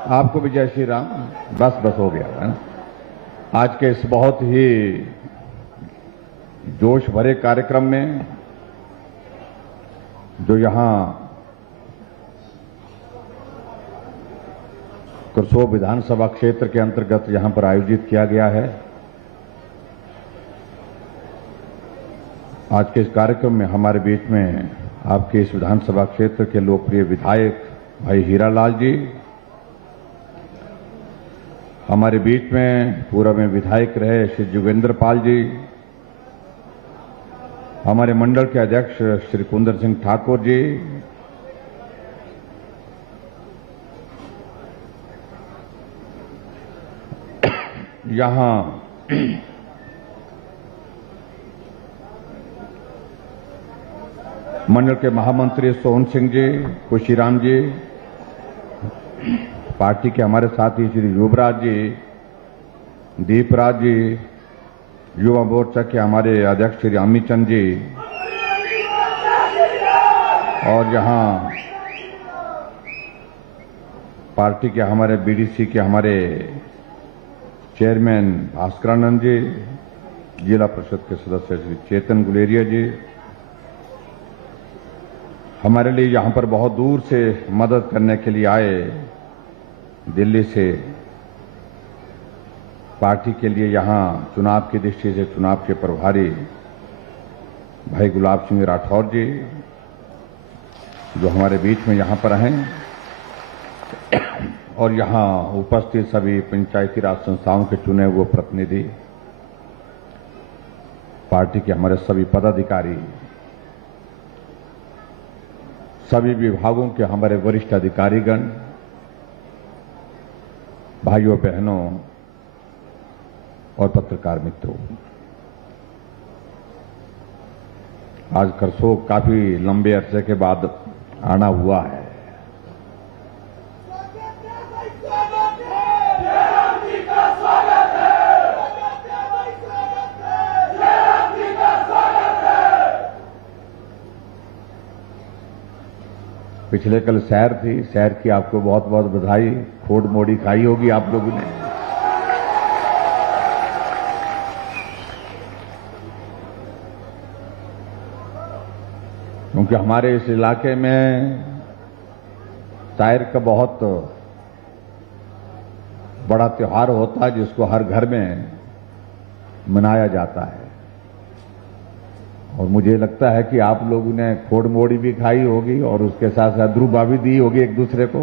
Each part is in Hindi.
आपको भी जय श्री राम। बस हो गया है। आज के इस बहुत ही जोश भरे कार्यक्रम में जो यहां करसोग विधानसभा क्षेत्र के अंतर्गत यहां पर आयोजित किया गया है, आज के इस कार्यक्रम में हमारे बीच में आपके इस विधानसभा क्षेत्र के लोकप्रिय विधायक भाई हीरालाल जी, हमारे बीच में पूर्व में विधायक रहे श्री जोगेंद्र पाल जी, हमारे मंडल के अध्यक्ष श्री कुंदर सिंह ठाकुर जी, यहां मंडल के महामंत्री सोहन सिंह जी, खुशीराम जी, पार्टी के हमारे साथी श्री युवराज जी, दीपराज जी, युवा मोर्चा के हमारे अध्यक्ष श्री अमित चंद जी, और यहां पार्टी के हमारे बीडीसी के हमारे चेयरमैन भास्करानंद जी, जिला परिषद के सदस्य श्री चेतन गुलेरिया जी, हमारे लिए यहां पर बहुत दूर से मदद करने के लिए आए, दिल्ली से पार्टी के लिए यहां चुनाव की दृष्टि से चुनाव के प्रभारी भाई गुलाब सिंह राठौर जी, जो हमारे बीच में यहां पर हैं, और यहां उपस्थित सभी पंचायती राज संस्थाओं के चुने हुए प्रतिनिधि, पार्टी के हमारे सभी पदाधिकारी, सभी विभागों के हमारे वरिष्ठ अधिकारीगण, भाइयों बहनों और पत्रकार मित्रों, आज करसोग काफी लंबे अरसे के बाद आना हुआ है। पिछले कल सैर थी, सैर की आपको बहुत बहुत बधाई। खोड़ मोड़ी खाई होगी आप लोगों ने। क्योंकि हमारे इस इलाके में सैर का बहुत बड़ा त्योहार होता है, जिसको हर घर में मनाया जाता है, और मुझे लगता है कि आप लोगों ने खोड़ मोड़ी भी खाई होगी और उसके साथ साथ ध्रुवा भी दी होगी एक दूसरे को।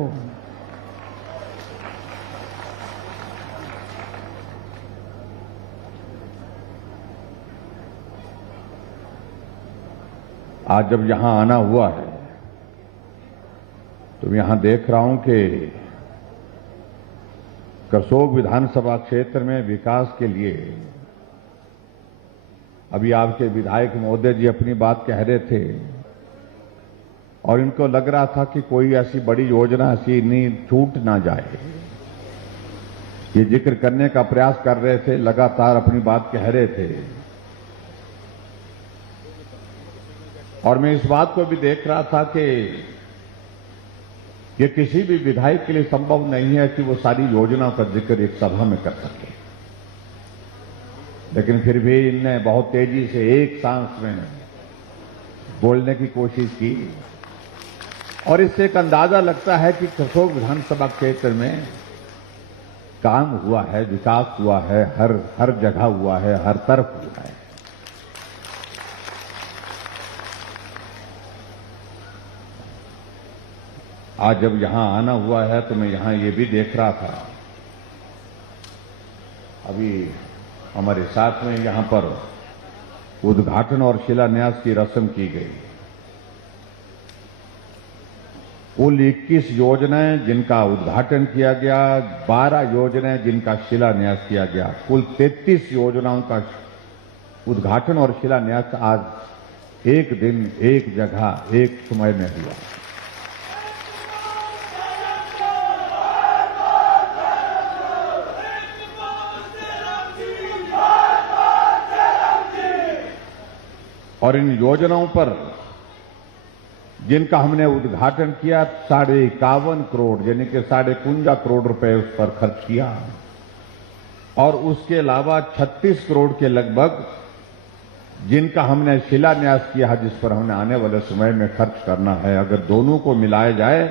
आज जब यहां आना हुआ है तो यहां देख रहा हूं कि करसोग विधानसभा क्षेत्र में विकास के लिए अभी आपके विधायक महोदय जी अपनी बात कह रहे थे, और इनको लग रहा था कि कोई ऐसी बड़ी योजना ऐसी नहीं छूट ना जाए। ये जिक्र करने का प्रयास कर रहे थे, लगातार अपनी बात कह रहे थे, और मैं इस बात को भी देख रहा था कि ये किसी भी विधायक के लिए संभव नहीं है कि वो सारी योजनाओं का जिक्र एक सभा में कर सके, लेकिन फिर भी इनने बहुत तेजी से एक सांस में बोलने की कोशिश की, और इससे एक अंदाजा लगता है कि करसोग विधानसभा क्षेत्र में काम हुआ है, विकास हुआ है, हर जगह हुआ है, हर तरफ हुआ है। आज जब यहां आना हुआ है तो मैं यहां ये भी देख रहा था, अभी हमारे साथ में यहां पर उद्घाटन और शिलान्यास की रस्म की गई। कुल 21 योजनाएं जिनका उद्घाटन किया गया, 12 योजनाएं जिनका शिलान्यास किया गया, कुल 33 योजनाओं का उद्घाटन और शिलान्यास आज एक दिन, एक जगह, एक समय में हुआ। और इन योजनाओं पर जिनका हमने उद्घाटन किया 51.5 करोड़ यानी कि 51.5 करोड़ रुपए उस पर खर्च किया, और उसके अलावा 36 करोड़ के लगभग जिनका हमने शिलान्यास किया है, जिस पर हमने आने वाले समय में खर्च करना है। अगर दोनों को मिलाया जाए,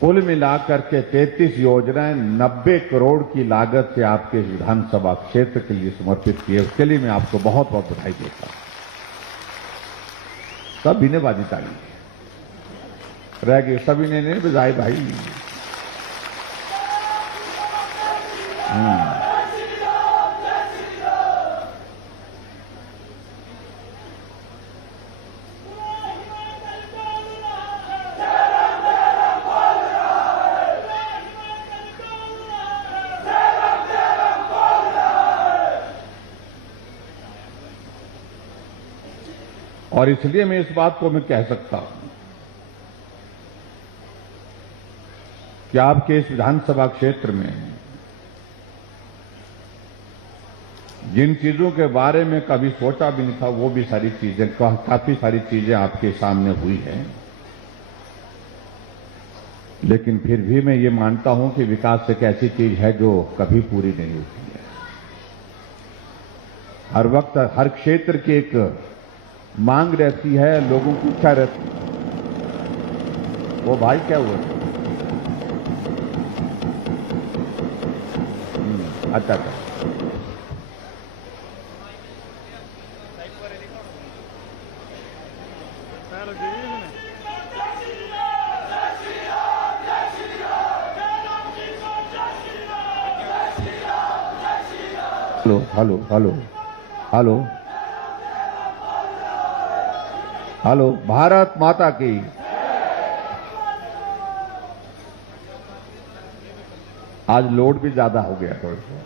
कुल मिलाकर के 33 योजनाएं 90 करोड़ की लागत से आपके विधानसभा क्षेत्र के लिए समर्पित किए। उसके लिए मैं आपको बहुत बहुत बधाई देता हूं। सभी ने बाजी ताली रह गए, सभी ने नहीं बजाए भाई। और इसलिए मैं इस बात को मैं कह सकता हूं कि आपके इस विधानसभा क्षेत्र में जिन चीजों के बारे में कभी सोचा भी नहीं था, वो भी सारी चीजें, काफी सारी चीजें आपके सामने हुई हैं। लेकिन फिर भी मैं ये मानता हूं कि विकास एक ऐसी चीज है जो कभी पूरी नहीं होती है। हर वक्त हर क्षेत्र की एक मांग रहती है, लोगों की इच्छा रहती है। वो भाई क्या हुआ? अच्छा अच्छा। Hello hello hello hello hello, Bharat माता की। आज लोड भी ज्यादा हो गया थोड़ा सा।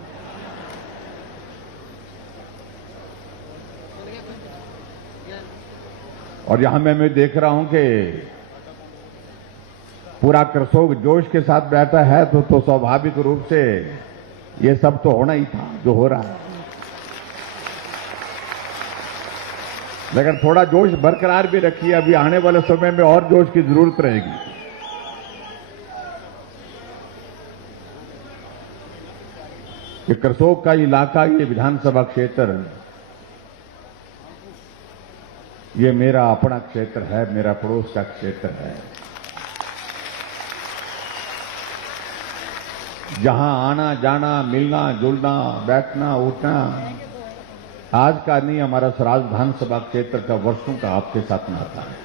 और यहां मैं देख रहा हूं कि पूरा करसोग जोश के साथ बैठा है, तो स्वाभाविक रूप से ये सब तो होना ही था जो हो रहा है। लेकिन थोड़ा जोश बरकरार भी रखिए, अभी आने वाले समय में और जोश की जरूरत रहेगी। ये करसोग का इलाका, ये विधानसभा क्षेत्र, ये मेरा अपना क्षेत्र है, मेरा पड़ोस का क्षेत्र है, जहां आना जाना, मिलना जुलना, बैठना उठना आज का नहीं, हमारा सराज विधानसभा क्षेत्र का वर्षों का आपके साथ नाता है।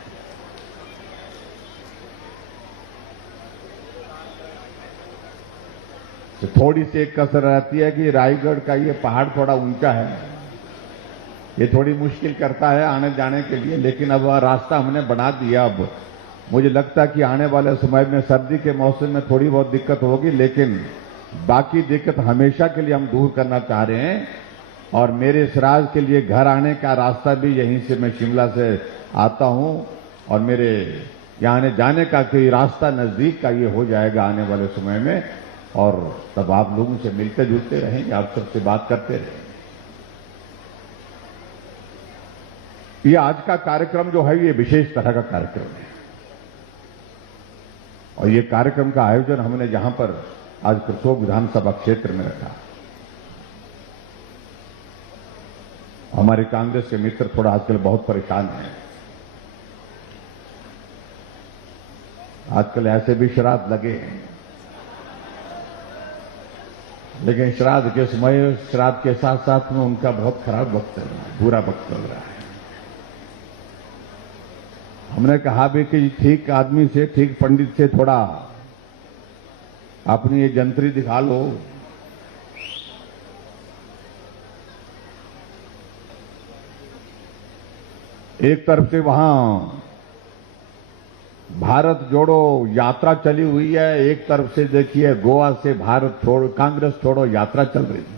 तो थोड़ी सी एक कसर रहती है कि रायगढ़ का ये पहाड़ थोड़ा ऊंचा है, ये थोड़ी मुश्किल करता है आने जाने के लिए, लेकिन अब रास्ता हमने बना दिया। अब मुझे लगता है कि आने वाले समय में सर्दी के मौसम में थोड़ी बहुत दिक्कत होगी, लेकिन बाकी दिक्कत हमेशा के लिए हम दूर करना चाह रहे हैं। और मेरे सराज के लिए घर आने का रास्ता भी यहीं से, मैं शिमला से आता हूं, और मेरे यहाँ आने जाने का कोई रास्ता नजदीक का ये हो जाएगा आने वाले समय में। और तब आप लोगों से मिलते जुलते रहेंगे, आप सबसे बात करते रहेंगे। ये आज का कार्यक्रम जो है, ये विशेष तरह का कार्यक्रम है, और ये कार्यक्रम का आयोजन हमने यहां पर आज करसोग विधानसभा क्षेत्र में रखा। हमारे कांग्रेस के मित्र थोड़ा आजकल बहुत परेशान हैं। आजकल ऐसे भी श्राद्ध लगे हैं, लेकिन श्राद्ध के समय, श्राद्ध के साथ साथ में उनका बहुत खराब वक्त चल रहा है, बुरा वक्त चल रहा है। हमने कहा भी कि ठीक आदमी से, ठीक पंडित से थोड़ा अपनी ये जंतरी दिखा लो। एक तरफ से वहां भारत जोड़ो यात्रा चली हुई है, एक तरफ से देखिए गोवा से भारत छोड़ो, कांग्रेस छोड़ो यात्रा चल रही है।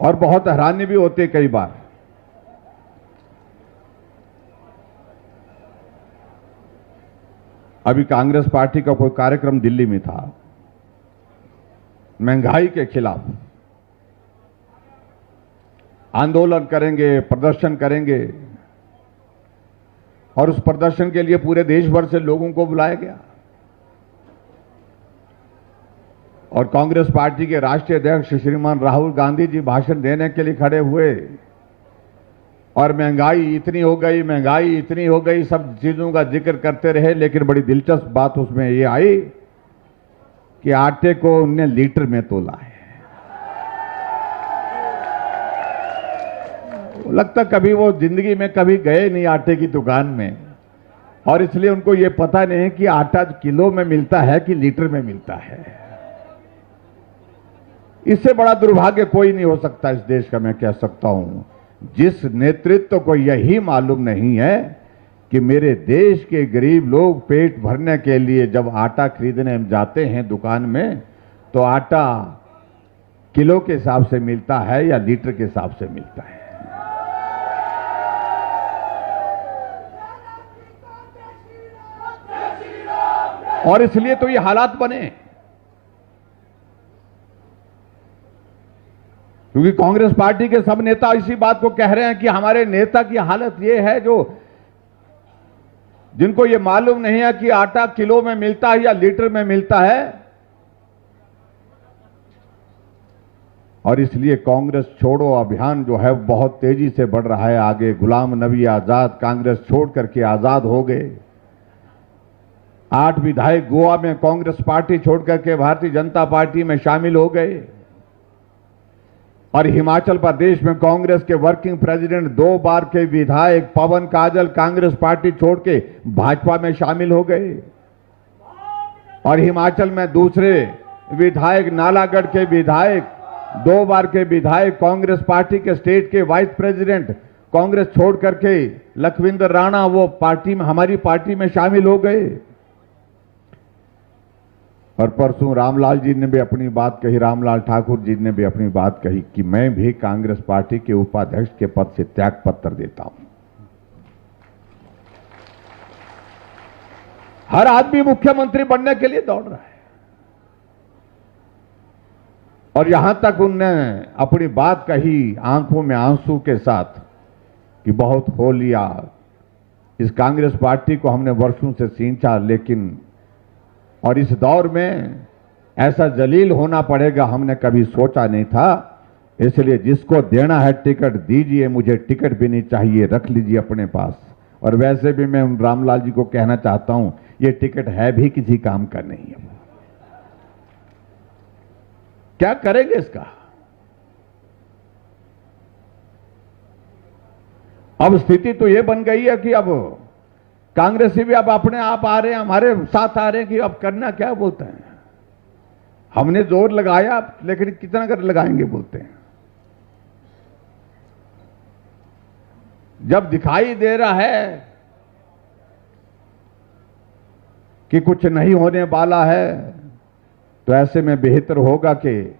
और बहुत हैरानी भी होती है कई बार अभी कांग्रेस पार्टी का कोई कार्यक्रम दिल्ली में था महंगाई के खिलाफ, आंदोलन करेंगे, प्रदर्शन करेंगे, और उस प्रदर्शन के लिए पूरे देश भर से लोगों को बुलाया गया। और कांग्रेस पार्टी के राष्ट्रीय अध्यक्ष श्रीमान राहुल गांधी जी भाषण देने के लिए खड़े हुए और महंगाई इतनी हो गई, महंगाई इतनी हो गई, सब चीजों का जिक्र करते रहे। लेकिन बड़ी दिलचस्प बात उसमें ये आई कि आटे को उनने लीटर में तोला है। लगता कभी वो जिंदगी में कभी गए नहीं आटे की दुकान में, और इसलिए उनको ये पता नहीं कि आटा किलो में मिलता है कि लीटर में मिलता है। इससे बड़ा दुर्भाग्य कोई नहीं हो सकता इस देश का, मैं कह सकता हूं, जिस नेतृत्व को यही मालूम नहीं है कि मेरे देश के गरीब लोग पेट भरने के लिए जब आटा खरीदने जाते हैं दुकान में, तो आटा किलो के हिसाब से मिलता है या लीटर के हिसाब से मिलता है। और इसलिए तो ये हालात बने, क्योंकि कांग्रेस पार्टी के सब नेता इसी बात को कह रहे हैं कि हमारे नेता की हालत ये है, जिनको ये मालूम नहीं है कि आटा किलो में मिलता है या लीटर में मिलता है। और इसलिए कांग्रेस छोड़ो अभियान जो है बहुत तेजी से बढ़ रहा है आगे। गुलाम नबी आजाद कांग्रेस छोड़ करके आजाद हो गए। 8 विधायक गोवा में कांग्रेस पार्टी छोड़ करके भारतीय जनता पार्टी में शामिल हो गए। और हिमाचल प्रदेश में कांग्रेस के वर्किंग प्रेसिडेंट 2 बार के विधायक पवन काजल कांग्रेस पार्टी छोड़ के भाजपा में शामिल हो गए। और हिमाचल में दूसरे विधायक, नालागढ़ के विधायक, 2 बार के विधायक कांग्रेस पार्टी के स्टेट के वाइस प्रेसिडेंट कांग्रेस छोड़ करके लखविंदर राणा वो पार्टी में, हमारी पार्टी में शामिल हो गए। और परसों रामलाल जी ने भी अपनी बात कही, रामलाल ठाकुर जी ने भी अपनी बात कही कि मैं भी कांग्रेस पार्टी के उपाध्यक्ष के पद से त्याग पत्र देता हूं। हर आदमी मुख्यमंत्री बनने के लिए दौड़ रहा है। और यहां तक उनने अपनी बात कही आंखों में आंसू के साथ कि बहुत हो लिया, इस कांग्रेस पार्टी को हमने वर्षों से सींचा, लेकिन और इस दौर में ऐसा जलील होना पड़ेगा हमने कभी सोचा नहीं था। इसलिए जिसको देना है टिकट दीजिए, मुझे टिकट भी नहीं चाहिए, रख लीजिए अपने पास। और वैसे भी मैं रामलाल जी को कहना चाहता हूं, ये टिकट है भी किसी काम का नहीं है। क्या करेंगे इसका? अब स्थिति तो ये बन गई है कि अब कांग्रेसी भी अब अपने आप आ रहे हैं, हमारे साथ आ रहे हैं कि अब करना क्या बोलते हैं। हमने जोर लगाया, लेकिन कितना कर लगाएंगे बोलते हैं। जब दिखाई दे रहा है कि कुछ नहीं होने वाला है, तो ऐसे में बेहतर होगा कि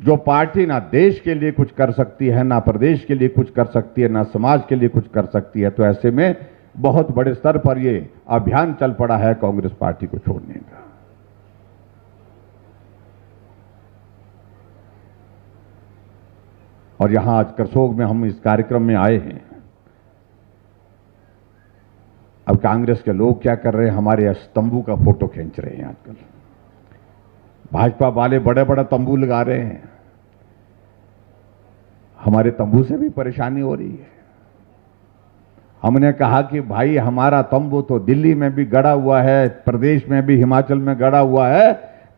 जो पार्टी ना देश के लिए कुछ कर सकती है, ना प्रदेश के लिए कुछ कर सकती है, ना समाज के लिए कुछ कर सकती है, तो ऐसे में बहुत बड़े स्तर पर यह अभियान चल पड़ा है कांग्रेस पार्टी को छोड़ने का। और यहां आज करसोग में हम इस कार्यक्रम में आए हैं। अब कांग्रेस के लोग क्या कर रहे हैं, हमारे तंबू का फोटो खींच रहे हैं। आजकल भाजपा वाले बड़े बड़े तंबू लगा रहे हैं, हमारे तंबू से भी परेशानी हो रही है। हमने कहा कि भाई हमारा तंबू तो दिल्ली में भी गड़ा हुआ है, प्रदेश में भी, हिमाचल में गड़ा हुआ है,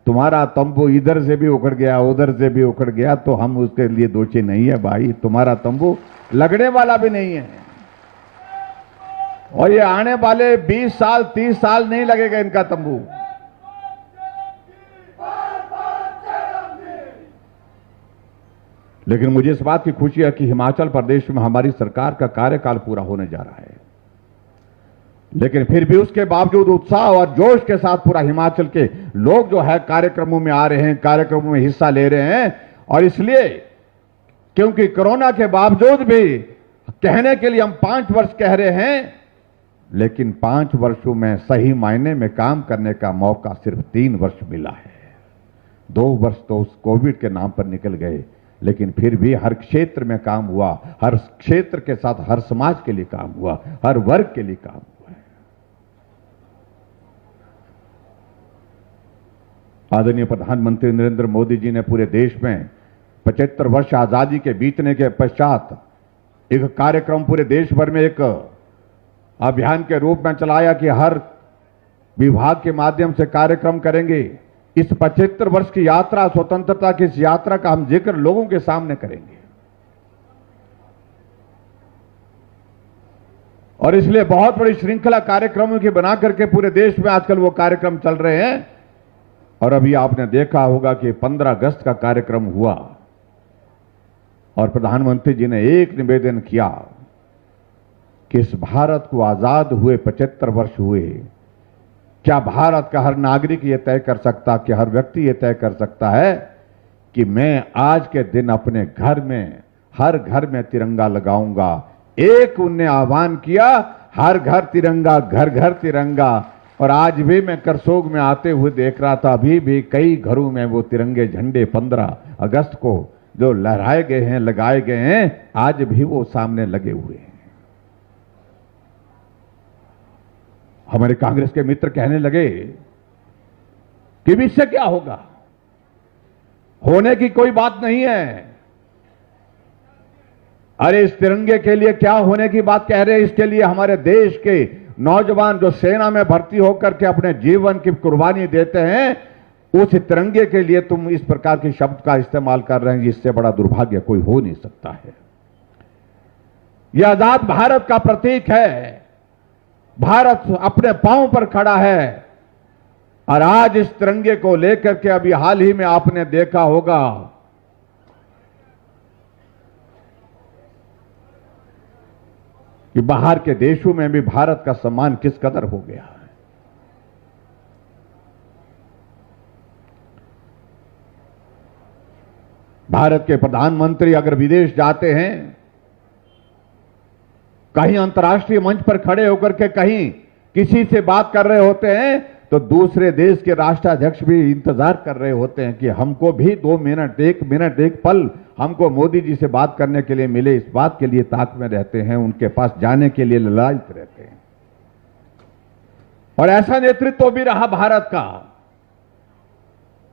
तुम्हारा तंबू इधर से भी उखड़ गया, उधर से भी उखड़ गया, तो हम उसके लिए दोषी नहीं है भाई। तुम्हारा तंबू लगने वाला भी नहीं है, और ये आने वाले 20 साल 30 साल नहीं लगेगा इनका तंबू। लेकिन मुझे इस बात की खुशी है कि हिमाचल प्रदेश में हमारी सरकार का कार्यकाल पूरा होने जा रहा है, लेकिन फिर भी उसके बावजूद उत्साह और जोश के साथ पूरा हिमाचल के लोग जो है कार्यक्रमों में आ रहे हैं, कार्यक्रमों में हिस्सा ले रहे हैं। और इसलिए क्योंकि कोरोना के बावजूद भी कहने के लिए हम 5 वर्ष कह रहे हैं, लेकिन 5 वर्षों में सही मायने में काम करने का मौका सिर्फ 3 वर्ष मिला है। 2 वर्ष तो उस कोविड के नाम पर निकल गए, लेकिन फिर भी हर क्षेत्र में काम हुआ, हर क्षेत्र के साथ हर समाज के लिए काम हुआ, हर वर्ग के लिए काम हुआ है। आदरणीय प्रधानमंत्री नरेंद्र मोदी जी ने पूरे देश में 75 वर्ष आजादी के बीतने के पश्चात एक कार्यक्रम पूरे देश भर में एक अभियान के रूप में चलाया कि हर विभाग के माध्यम से कार्यक्रम करेंगे। इस 75 वर्ष की यात्रा, स्वतंत्रता की इस यात्रा का हम जिक्र लोगों के सामने करेंगे। और इसलिए बहुत बड़ी श्रृंखला कार्यक्रमों की बना करके पूरे देश में आजकल वो कार्यक्रम चल रहे हैं। और अभी आपने देखा होगा कि 15 अगस्त का कार्यक्रम हुआ और प्रधानमंत्री जी ने एक निवेदन किया कि इस भारत को आजाद हुए 75 वर्ष हुए, क्या भारत का हर नागरिक यह तय कर सकता, कि हर व्यक्ति यह तय कर सकता है कि मैं आज के दिन अपने घर में, हर घर में तिरंगा लगाऊंगा। एक उनने आह्वान किया, हर घर तिरंगा, घर घर तिरंगा। और आज भी मैं करसोग में आते हुए देख रहा था, अभी भी कई घरों में वो तिरंगे झंडे 15 अगस्त को जो लहराए गए हैं, लगाए गए हैं, आज भी वो सामने लगे हुए हैं। हमारे कांग्रेस के मित्र कहने लगे कि इससे क्या होगा, होने की कोई बात नहीं है। अरे इस तिरंगे के लिए क्या होने की बात कह रहे हैं? इसके लिए हमारे देश के नौजवान जो सेना में भर्ती होकर के अपने जीवन की कुर्बानी देते हैं, उस तिरंगे के लिए तुम इस प्रकार के शब्द का इस्तेमाल कर रहे हैं। इससे बड़ा दुर्भाग्य कोई हो नहीं सकता है। यह आजाद भारत का प्रतीक है। भारत अपने पांव पर खड़ा है और आज इस तिरंगे को लेकर के अभी हाल ही में आपने देखा होगा कि बाहर के देशों में भी भारत का सम्मान किस कदर हो गया है। भारत के प्रधानमंत्री अगर विदेश जाते हैं, कहीं अंतर्राष्ट्रीय मंच पर खड़े होकर के कहीं किसी से बात कर रहे होते हैं, तो दूसरे देश के राष्ट्राध्यक्ष भी इंतजार कर रहे होते हैं कि हमको भी 2 मिनट, 1 मिनट, 1 पल हमको मोदी जी से बात करने के लिए मिले। इस बात के लिए ताक में रहते हैं, उनके पास जाने के लिए ललायित रहते हैं। और ऐसा नेतृत्व भी रहा भारत का,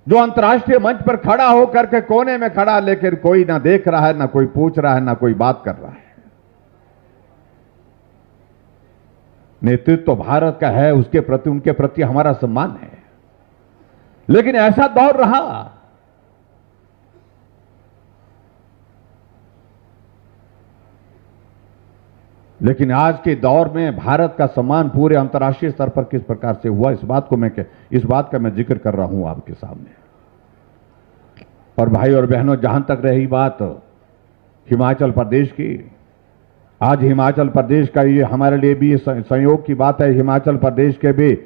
जो अंतर्राष्ट्रीय मंच पर खड़ा होकर के कोने में खड़ा, लेकिन कोई ना देख रहा है, ना कोई पूछ रहा है, ना कोई बात कर रहा है। नेतृत्व भारत का है, उसके प्रति, उनके प्रति हमारा सम्मान है। लेकिन ऐसा दौर रहा, लेकिन आज के दौर में भारत का सम्मान पूरे अंतर्राष्ट्रीय स्तर पर किस प्रकार से हुआ, इस बात का मैं जिक्र कर रहा हूं आपके सामने। और भाई और बहनों, जहां तक रही बात हिमाचल प्रदेश की, आज हिमाचल प्रदेश का ये हमारे लिए भी संयोग की बात है। हिमाचल प्रदेश के भी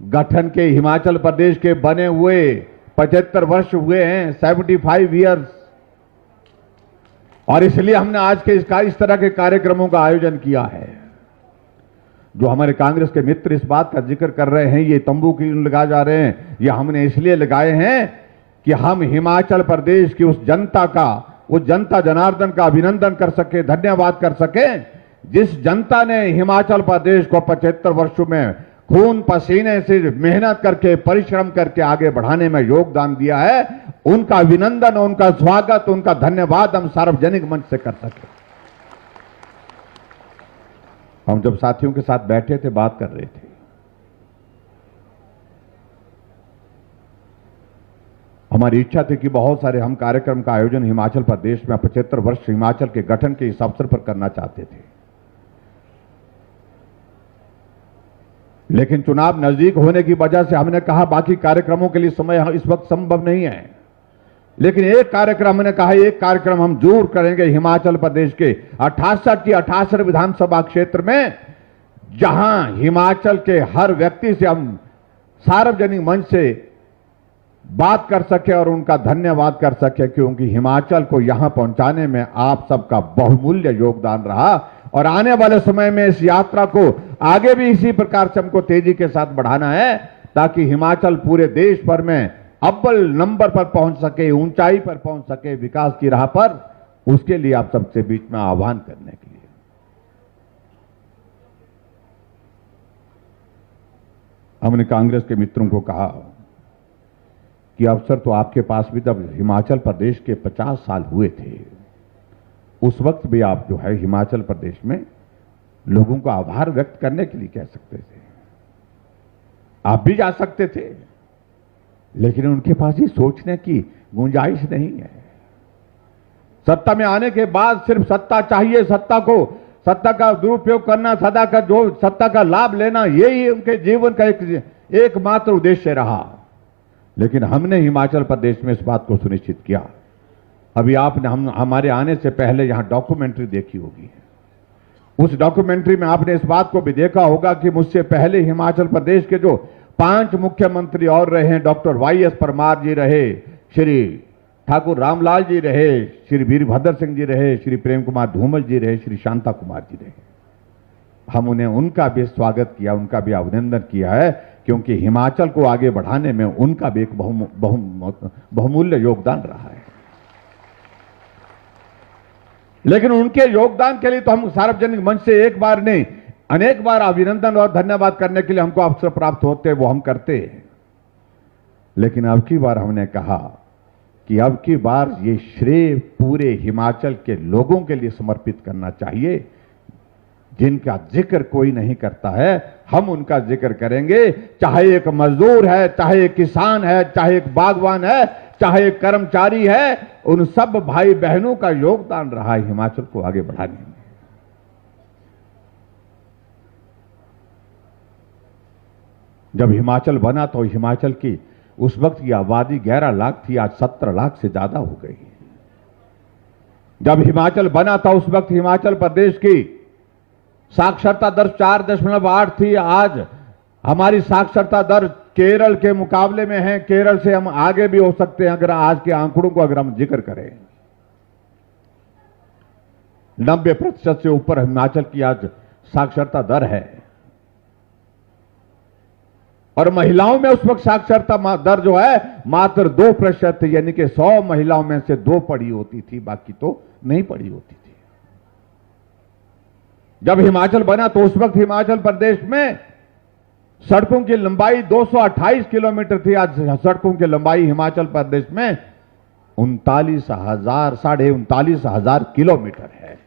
गठन के, हिमाचल प्रदेश के बने हुए 75 वर्ष हुए हैं, 75 ईयर्स। और इसलिए हमने आज के इस तरह के कार्यक्रमों का आयोजन किया है। जो हमारे कांग्रेस के मित्र इस बात का जिक्र कर रहे हैं, ये तंबू क्यों लगाए जा रहे हैं, ये हमने इसलिए लगाए हैं कि हम हिमाचल प्रदेश की उस जनता का, उस जनता जनार्दन का अभिनंदन कर सके, धन्यवाद कर सके, जिस जनता ने हिमाचल प्रदेश को 75 वर्षों में खून पसीने से मेहनत करके, परिश्रम करके आगे बढ़ाने में योगदान दिया है। उनका अभिनंदन, उनका स्वागत, उनका धन्यवाद हम सार्वजनिक मंच से कर सके। हम जब साथियों के साथ बैठे थे, बात कर रहे थे, हमारी इच्छा थी कि बहुत सारे हम कार्यक्रम का आयोजन हिमाचल प्रदेश में 75 वर्ष हिमाचल के गठन के इस अवसर पर करना चाहते थे। लेकिन चुनाव नजदीक होने की वजह से हमने कहा बाकी कार्यक्रमों के लिए समय इस वक्त संभव नहीं है। लेकिन एक कार्यक्रम हमने कहा, एक कार्यक्रम हम जरूर करेंगे हिमाचल प्रदेश के 68 की 68 विधानसभा क्षेत्र में, जहां हिमाचल के हर व्यक्ति से हम सार्वजनिक मंच से बात कर सके और उनका धन्यवाद कर सके, क्योंकि हिमाचल को यहां पहुंचाने में आप सबका बहुमूल्य योगदान रहा। और आने वाले समय में इस यात्रा को आगे भी इसी प्रकार से हमको तेजी के साथ बढ़ाना है, ताकि हिमाचल पूरे देश भर में अव्वल नंबर पर पहुंच सके, ऊंचाई पर पहुंच सके, विकास की राह पर। उसके लिए आप सबसे बीच में आह्वान करने के लिए हमने कांग्रेस के मित्रों को कहा कि अवसर तो आपके पास भी, जब हिमाचल प्रदेश के 50 साल हुए थे, उस वक्त भी आप जो है हिमाचल प्रदेश में लोगों का आभार व्यक्त करने के लिए कह सकते थे। आप भी जा सकते थे, लेकिन उनके पास ये सोचने की गुंजाइश नहीं है। सत्ता में आने के बाद सिर्फ सत्ता चाहिए, सत्ता का दुरुपयोग करना, सत्ता का लाभ लेना, यही उनके जीवन का एकमात्र उद्देश्य रहा। लेकिन हमने हिमाचल प्रदेश में इस बात को सुनिश्चित किया। अभी आपने हमारे आने से पहले यहां डॉक्यूमेंट्री देखी होगी। उस डॉक्यूमेंट्री में आपने इस बात को भी देखा होगा कि मुझसे पहले हिमाचल प्रदेश के जो 5 मुख्यमंत्री और रहे हैं, डॉक्टर वाईएस परमार जी रहे, श्री ठाकुर रामलाल जी रहे, श्री वीरभद्र सिंह जी रहे, श्री प्रेम कुमार धूमल जी रहे, श्री शांता कुमार जी रहे, हम उन्हें उनका भी स्वागत किया, उनका भी अभिनंदन किया है, क्योंकि हिमाचल को आगे बढ़ाने में उनका भी एक बहुमूल्य योगदान रहा है। लेकिन उनके योगदान के लिए तो हम सार्वजनिक मंच से एक बार नहीं, अनेक बार अभिनंदन और धन्यवाद करने के लिए हमको अवसर प्राप्त होते, वो हम करते हैं। लेकिन अब की बार हमने कहा कि अब की बार ये श्रेय पूरे हिमाचल के लोगों के लिए समर्पित करना चाहिए, जिनका जिक्र कोई नहीं करता है, हम उनका जिक्र करेंगे। चाहे एक मजदूर है, चाहे एक किसान है, चाहे एक बागवान है, चाहे एक कर्मचारी है, उन सब भाई बहनों का योगदान रहा है हिमाचल को आगे बढ़ाने में। जब हिमाचल बना तो हिमाचल की उस वक्त की आबादी 11 लाख थी, आज 17 लाख से ज्यादा हो गई। जब हिमाचल बना था उस वक्त हिमाचल प्रदेश की साक्षरता दर 4.8 थी, आज हमारी साक्षरता दर केरल के मुकाबले में है। केरल से हम आगे भी हो सकते हैं अगर आज के आंकड़ों को अगर हम जिक्र करें। 90% से ऊपर हिमाचल की आज साक्षरता दर है। और महिलाओं में उस वक्त साक्षरता दर जो है मात्र 2% थी, यानी कि 100 महिलाओं में से 2 पढ़ी होती थी, बाकी तो नहीं पढ़ी होती थी। जब हिमाचल बना तो उस वक्त हिमाचल प्रदेश में सड़कों की लंबाई 228 किलोमीटर थी, आज सड़कों की लंबाई हिमाचल प्रदेश में 39,000 किलोमीटर है।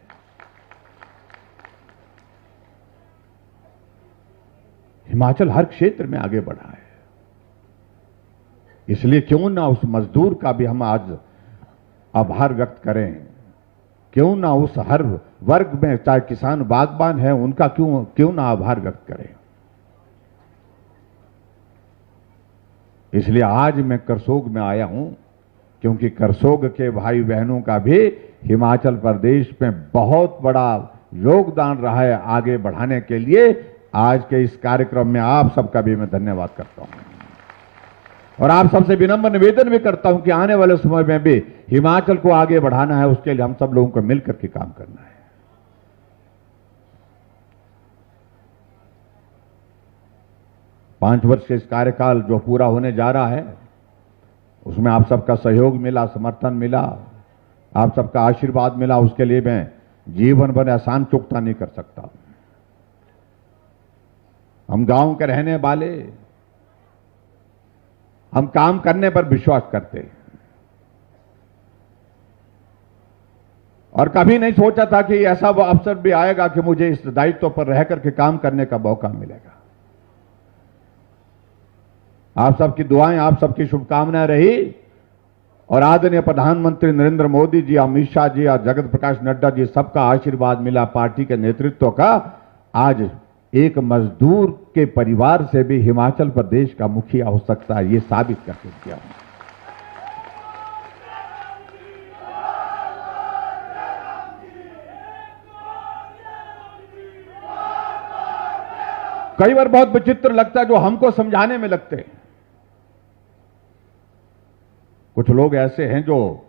हिमाचल हर क्षेत्र में आगे बढ़ा है। इसलिए क्यों ना उस मजदूर का भी हम आज आभार व्यक्त करें, क्यों ना उस हर वर्ग में, चाहे किसान बागबान है, उनका क्यों ना आभार व्यक्त करें। इसलिए आज मैं करसोग में आया हूं, क्योंकि करसोग के भाई बहनों का भी हिमाचल प्रदेश में बहुत बड़ा योगदान रहा है आगे बढ़ाने के लिए। आज के इस कार्यक्रम में आप सबका भी मैं धन्यवाद करता हूं और आप सबसे विनम्र निवेदन भी करता हूं कि आने वाले समय में भी हिमाचल को आगे बढ़ाना है, उसके लिए हम सब लोगों को मिलकर के काम करना है। पांच वर्ष के इस कार्यकाल जो पूरा होने जा रहा है, उसमें आप सबका सहयोग मिला, समर्थन मिला, आप सबका आशीर्वाद मिला, उसके लिए मैं जीवन भर एहसान चुकता नहीं कर सकता। हम गांव के रहने वाले, हम काम करने पर विश्वास करते हैं और कभी नहीं सोचा था कि ऐसा वो अवसर भी आएगा कि मुझे इस दायित्व पर रह करके काम करने का मौका मिलेगा। आप सबकी दुआएं, आप सबकी शुभकामनाएं रही और आदरणीय प्रधानमंत्री नरेंद्र मोदी जी, अमित शाह जी और जगत प्रकाश नड्डा जी, सबका आशीर्वाद मिला, पार्टी के नेतृत्व का। आज एक मजदूर के परिवार से भी हिमाचल प्रदेश का मुखिया हो सकता है, ये साबित करके दिया। कई बार बहुत विचित्र लगता है जो हमको समझाने में लगते हैं। कुछ लोग ऐसे हैं जो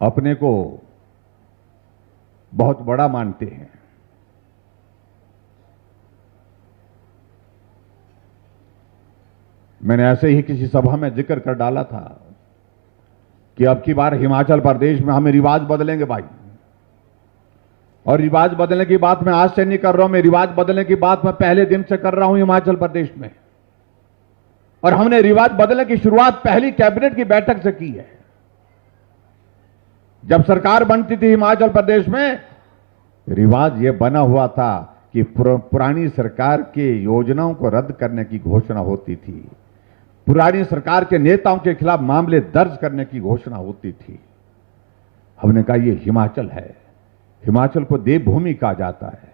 अपने को बहुत बड़ा मानते हैं मैंने ऐसे ही किसी सभा में जिक्र कर डाला था कि अब की बार हिमाचल प्रदेश में हमें रिवाज बदलेंगे भाई। और रिवाज बदलने की बात मैं आज से नहीं कर रहा हूं, मैं रिवाज बदलने की बात मैं पहले दिन से कर रहा हूं हिमाचल प्रदेश में। और हमने रिवाज बदलने की शुरुआत पहली कैबिनेट की बैठक से की है। जब सरकार बनती थी हिमाचल प्रदेश में, रिवाज यह बना हुआ था कि पुरानी सरकार के योजनाओं को रद्द करने की घोषणा होती थी, पुरानी सरकार के नेताओं के खिलाफ मामले दर्ज करने की घोषणा होती थी। हमने कहा यह हिमाचल है, हिमाचल को देवभूमि कहा जाता है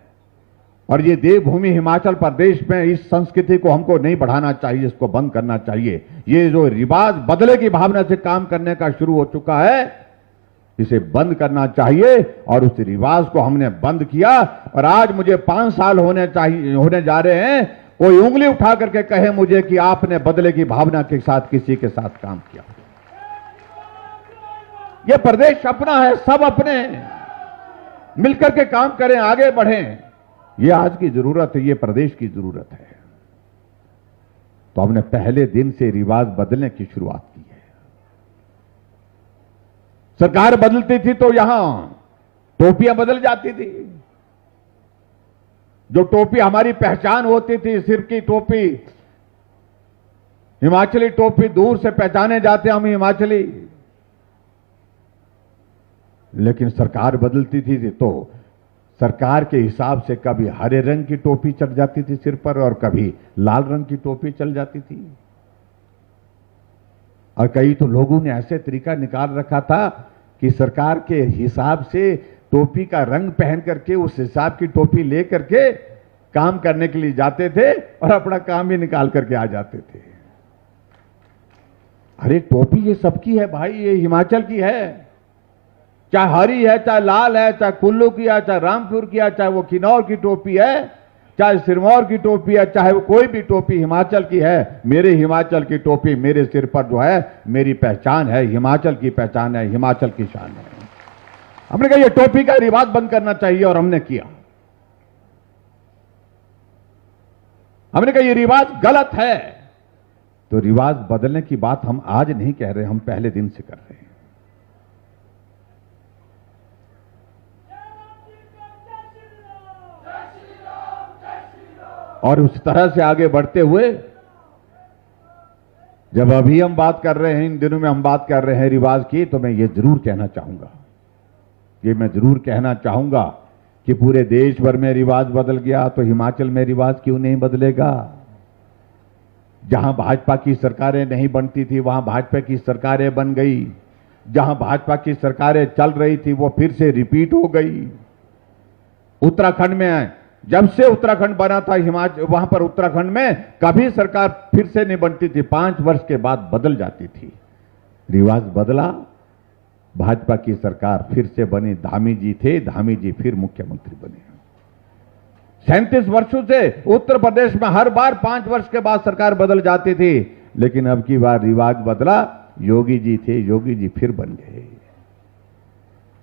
और ये देवभूमि हिमाचल प्रदेश में इस संस्कृति को हमको नहीं बढ़ाना चाहिए, इसको बंद करना चाहिए। ये जो रिवाज बदले की भावना से काम करने का शुरू हो चुका है, इसे बंद करना चाहिए। और उस रिवाज को हमने बंद किया। और आज मुझे 5 साल होने जा रहे हैं, कोई उंगली उठा करके कहे मुझे कि आपने बदले की भावना के साथ किसी के साथ काम किया। यह प्रदेश अपना है, सब अपने मिलकर के काम करें, आगे बढ़ें। यह आज की जरूरत है, यह प्रदेश की जरूरत है। तो हमने पहले दिन से रिवाज बदलने की शुरुआत की है। सरकार बदलती थी तो यहां टोपियां बदल जाती थी। जो टोपी हमारी पहचान होती थी, सिर की टोपी, हिमाचली टोपी, दूर से पहचाने जाते हम हिमाचली। लेकिन सरकार बदलती थी तो सरकार के हिसाब से कभी हरे रंग की टोपी चढ़ जाती थी सिर पर और कभी लाल रंग की टोपी चल जाती थी। और कई तो लोगों ने ऐसे तरीका निकाल रखा था कि सरकार के हिसाब से टोपी का रंग पहन करके उस हिसाब की टोपी ले करके काम करने के लिए जाते थे और अपना काम भी निकाल करके आ जाते थे। अरे टोपी ये सबकी है भाई, ये हिमाचल की है। चाहे हरी है, चाहे लाल है, चाहे कुल्लू की है, चाहे रामपुर की है, चाहे वो किन्नौर की टोपी है, चाहे सिरमौर की टोपी है, चाहे वो कोई भी टोपी हिमाचल की है। मेरे हिमाचल की टोपी मेरे सिर पर जो है, मेरी पहचान है, हिमाचल की पहचान है, हिमाचल की शान है। हमने कहा ये टोपी का रिवाज बंद करना चाहिए और हमने किया। हमने कहा ये रिवाज गलत है। तो रिवाज बदलने की बात हम आज नहीं कह रहे, हम पहले दिन से कर रहे हैं। और उस तरह से आगे बढ़ते हुए जब अभी हम बात कर रहे हैं, इन दिनों में हम बात कर रहे हैं रिवाज की, तो मैं ये जरूर कहना चाहूंगा, ये मैं जरूर कहना चाहूंगा कि पूरे देश भर में रिवाज बदल गया तो हिमाचल में रिवाज क्यों नहीं बदलेगा। जहां भाजपा की सरकारें नहीं बनती थी वहां भाजपा की सरकारें बन गई। जहां भाजपा की सरकारें चल रही थी वो फिर से रिपीट हो गई। उत्तराखंड में जब से उत्तराखंड बना था, हिमाचल वहां पर उत्तराखंड में कभी सरकार फिर से नहीं बनती थी, 5 वर्ष के बाद बदल जाती थी। रिवाज बदला, भाजपा की सरकार फिर से बनी, धामी जी थे, धामी जी फिर मुख्यमंत्री बने। 37 वर्षों से उत्तर प्रदेश में हर बार 5 वर्ष के बाद सरकार बदल जाती थी, लेकिन अब की बार रिवाज बदला, योगी जी थे, योगी जी फिर बन गए।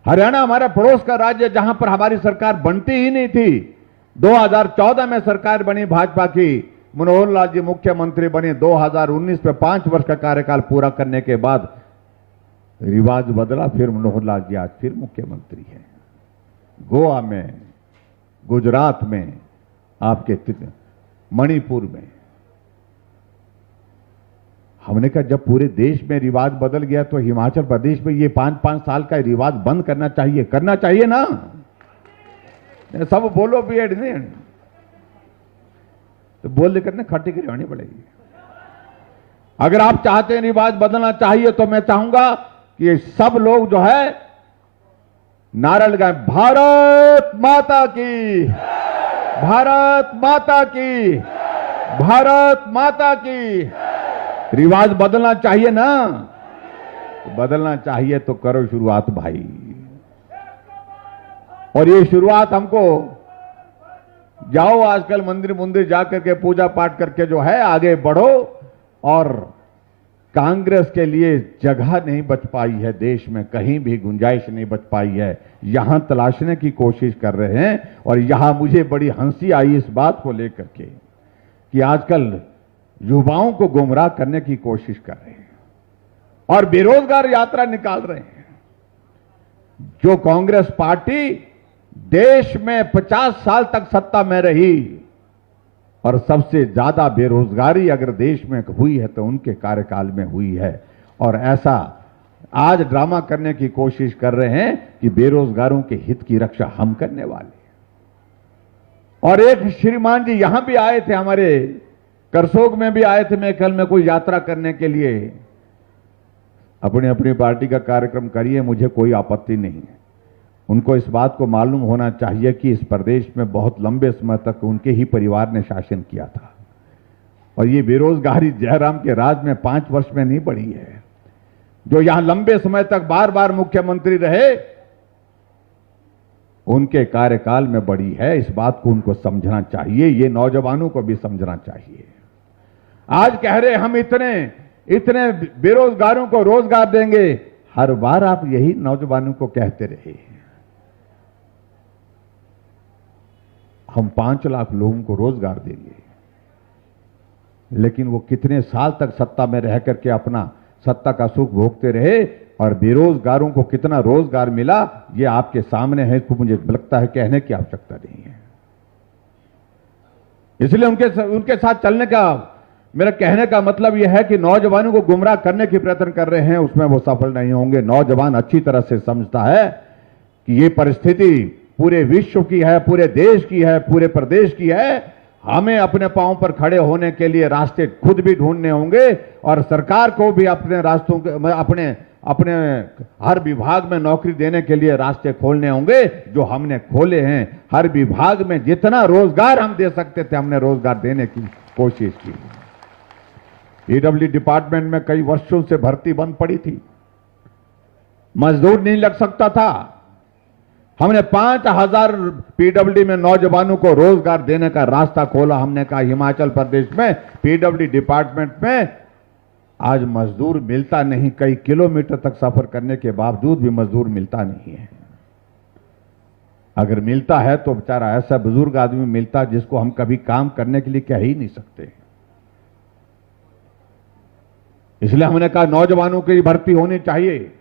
हरियाणा हमारा पड़ोस का राज्य, जहां पर हमारी सरकार बनती ही नहीं थी, 2014 में सरकार बनी भाजपा की, मनोहर लाल जी मुख्यमंत्री बने। 2019 में 5 वर्ष का कार्यकाल पूरा करने के बाद रिवाज बदला, फिर मनोहर लाल जी आज फिर मुख्यमंत्री हैं। गोवा में, गुजरात में, आपके मणिपुर में। हमने कहा जब पूरे देश में रिवाज बदल गया तो हिमाचल प्रदेश में ये 5-5 साल का रिवाज बंद करना चाहिए ना। सब बोलो भी नहीं तो बोल देकर ना खट्टी करवानी पड़ेगी। अगर आप चाहते हैं रिवाज बदलना चाहिए तो मैं चाहूंगा कि ये सब लोग जो है नारा लगाएं, भारत माता की, भारत माता की, भारत माता की। रिवाज बदलना चाहिए ना, तो बदलना चाहिए तो करो शुरुआत भाई। और ये शुरुआत हमको, जाओ आजकल मंदिर मंदिर जाकर के पूजा पाठ करके जो है आगे बढ़ो। और कांग्रेस के लिए जगह नहीं बच पाई है देश में, कहीं भी गुंजाइश नहीं बच पाई है, यहां तलाशने की कोशिश कर रहे हैं। और यहां मुझे बड़ी हंसी आई इस बात को लेकर के कि आजकल युवाओं को गुमराह करने की कोशिश कर रहे हैं और बेरोजगार यात्रा निकाल रहे हैं। जो कांग्रेस पार्टी देश में 50 साल तक सत्ता में रही और सबसे ज्यादा बेरोजगारी अगर देश में हुई है तो उनके कार्यकाल में हुई है, और ऐसा आज ड्रामा करने की कोशिश कर रहे हैं कि बेरोजगारों के हित की रक्षा हम करने वाले। और एक श्रीमान जी यहां भी आए थे, हमारे करसोग में भी आए थे मेकल में कोई यात्रा करने के लिए। अपनी अपनी पार्टी का कार्यक्रम करिए, मुझे कोई आपत्ति नहीं है। उनको इस बात को मालूम होना चाहिए कि इस प्रदेश में बहुत लंबे समय तक उनके ही परिवार ने शासन किया था और ये बेरोजगारी जयराम के राज में 5 वर्ष में नहीं बढ़ी है। जो यहां लंबे समय तक बार बार मुख्यमंत्री रहे उनके कार्यकाल में बढ़ी है। इस बात को उनको समझना चाहिए, ये नौजवानों को भी समझना चाहिए। आज कह रहे हम इतने बेरोजगारों को रोजगार देंगे, हर बार आप यही नौजवानों को कहते रहे। हम 5 लाख लोगों को रोजगार देंगे, लेकिन वो कितने साल तक सत्ता में रह करके अपना सत्ता का सुख भोगते रहे और बेरोजगारों को कितना रोजगार मिला ये आपके सामने है। इसको मुझे लगता है कहने की आवश्यकता नहीं है। इसलिए उनके साथ चलने का मेरा कहने का मतलब यह है कि नौजवानों को गुमराह करने की प्रयत्न कर रहे हैं, उसमें वो सफल नहीं होंगे। नौजवान अच्छी तरह से समझता है कि ये परिस्थिति पूरे विश्व की है, पूरे देश की है, पूरे प्रदेश की है। हमें अपने पांव पर खड़े होने के लिए रास्ते खुद भी ढूंढने होंगे और सरकार को भी अपने रास्तों के अपने हर विभाग में नौकरी देने के लिए रास्ते खोलने होंगे, जो हमने खोले हैं। हर विभाग में जितना रोजगार हम दे सकते थे हमने रोजगार देने की कोशिश की। पीडब्ल्यू डिपार्टमेंट में कई वर्षों से भर्ती बंद पड़ी थी, मजदूर नहीं लग सकता था। हमने 5000 पीडब्ल्यूडी में नौजवानों को रोजगार देने का रास्ता खोला। हमने कहा हिमाचल प्रदेश में पीडब्ल्यूडी डिपार्टमेंट में आज मजदूर मिलता नहीं, कई किलोमीटर तक सफर करने के बावजूद भी मजदूर मिलता नहीं है। अगर मिलता है तो बेचारा ऐसा बुजुर्ग आदमी मिलता जिसको हम कभी काम करने के लिए कह ही नहीं सकते। इसलिए हमने कहा नौजवानों की भर्ती होनी चाहिए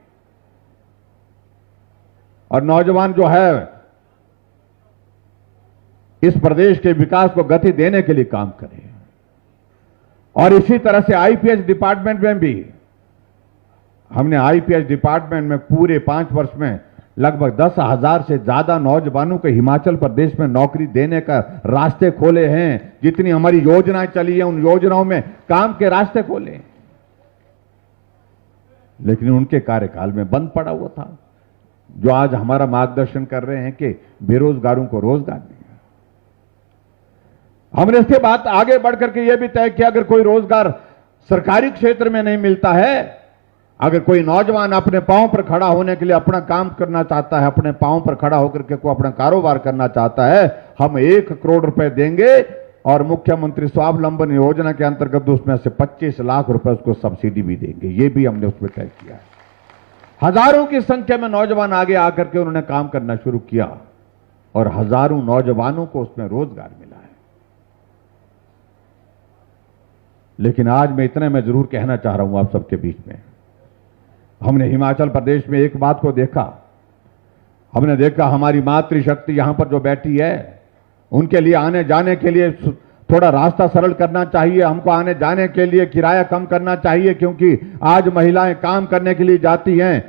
और नौजवान जो है इस प्रदेश के विकास को गति देने के लिए काम करें। और इसी तरह से आईपीएस डिपार्टमेंट में भी हमने आईपीएस डिपार्टमेंट में पूरे 5 वर्ष में लगभग 10,000 से ज्यादा नौजवानों को हिमाचल प्रदेश में नौकरी देने का रास्ते खोले हैं। जितनी हमारी योजनाएं चली हैं उन योजनाओं में काम के रास्ते खोले, लेकिन उनके कार्यकाल में बंद पड़ा हुआ था। जो आज हमारा मार्गदर्शन कर रहे हैं कि बेरोजगारों को रोजगार नहीं। हमने इसके बाद आगे बढ़कर के यह भी तय किया अगर कोई रोजगार सरकारी क्षेत्र में नहीं मिलता है, अगर कोई नौजवान अपने पांव पर खड़ा होने के लिए अपना काम करना चाहता है, अपने पांव पर खड़ा होकर के कोई अपना कारोबार करना चाहता है, हम 1 करोड़ रुपए देंगे और मुख्यमंत्री स्वावलंबन योजना के अंतर्गत उसमें से 25 लाख रुपए उसको सब्सिडी भी देंगे। ये भी हमने उसमें तय किया है। हजारों की संख्या में नौजवान आगे आकर के उन्होंने काम करना शुरू किया और हजारों नौजवानों को उसमें रोजगार मिला है। लेकिन आज मैं जरूर कहना चाह रहा हूं आप सबके बीच में, हमने हिमाचल प्रदेश में एक बात को देखा। हमने देखा हमारी मातृशक्ति यहां पर जो बैठी है उनके लिए आने जाने के लिए थोड़ा रास्ता सरल करना चाहिए। हमको आने जाने के लिए किराया कम करना चाहिए, क्योंकि आज महिलाएं काम करने के लिए जाती हैं,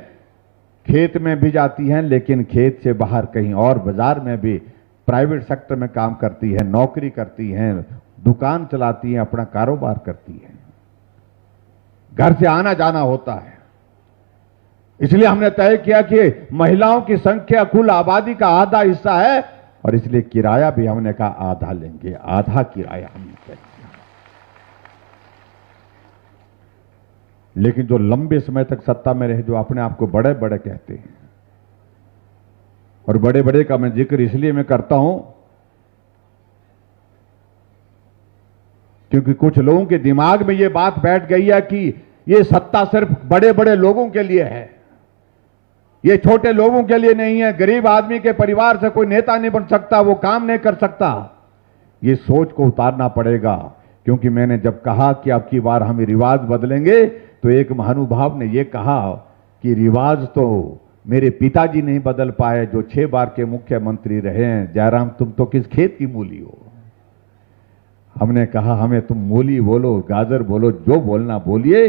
खेत में भी जाती हैं, लेकिन खेत से बाहर कहीं और बाजार में भी प्राइवेट सेक्टर में काम करती हैं, नौकरी करती हैं, दुकान चलाती हैं, अपना कारोबार करती हैं, घर से आना जाना होता है। इसलिए हमने तय किया कि महिलाओं की संख्या कुल आबादी का आधा हिस्सा है और इसलिए किराया भी हमने कहा आधा लेंगे, आधा किराया हमने तय किया। लेकिन जो लंबे समय तक सत्ता में रहे, जो अपने आप को बड़े बड़े कहते हैं, और बड़े बड़े का मैं जिक्र इसलिए मैं करता हूं क्योंकि कुछ लोगों के दिमाग में यह बात बैठ गई है कि यह सत्ता सिर्फ बड़े बड़े लोगों के लिए है, ये छोटे लोगों के लिए नहीं है। गरीब आदमी के परिवार से कोई नेता नहीं बन सकता, वो काम नहीं कर सकता। ये सोच को उतारना पड़ेगा क्योंकि मैंने जब कहा कि अब की बार हम रिवाज बदलेंगे तो एक महानुभाव ने यह कहा कि रिवाज तो मेरे पिताजी नहीं बदल पाए जो 6 बार के मुख्यमंत्री रहे हैं, जयराम तुम तो किस खेत की मूली हो। हमने कहा हमें तुम मूली बोलो, गाजर बोलो, जो बोलना बोलिए,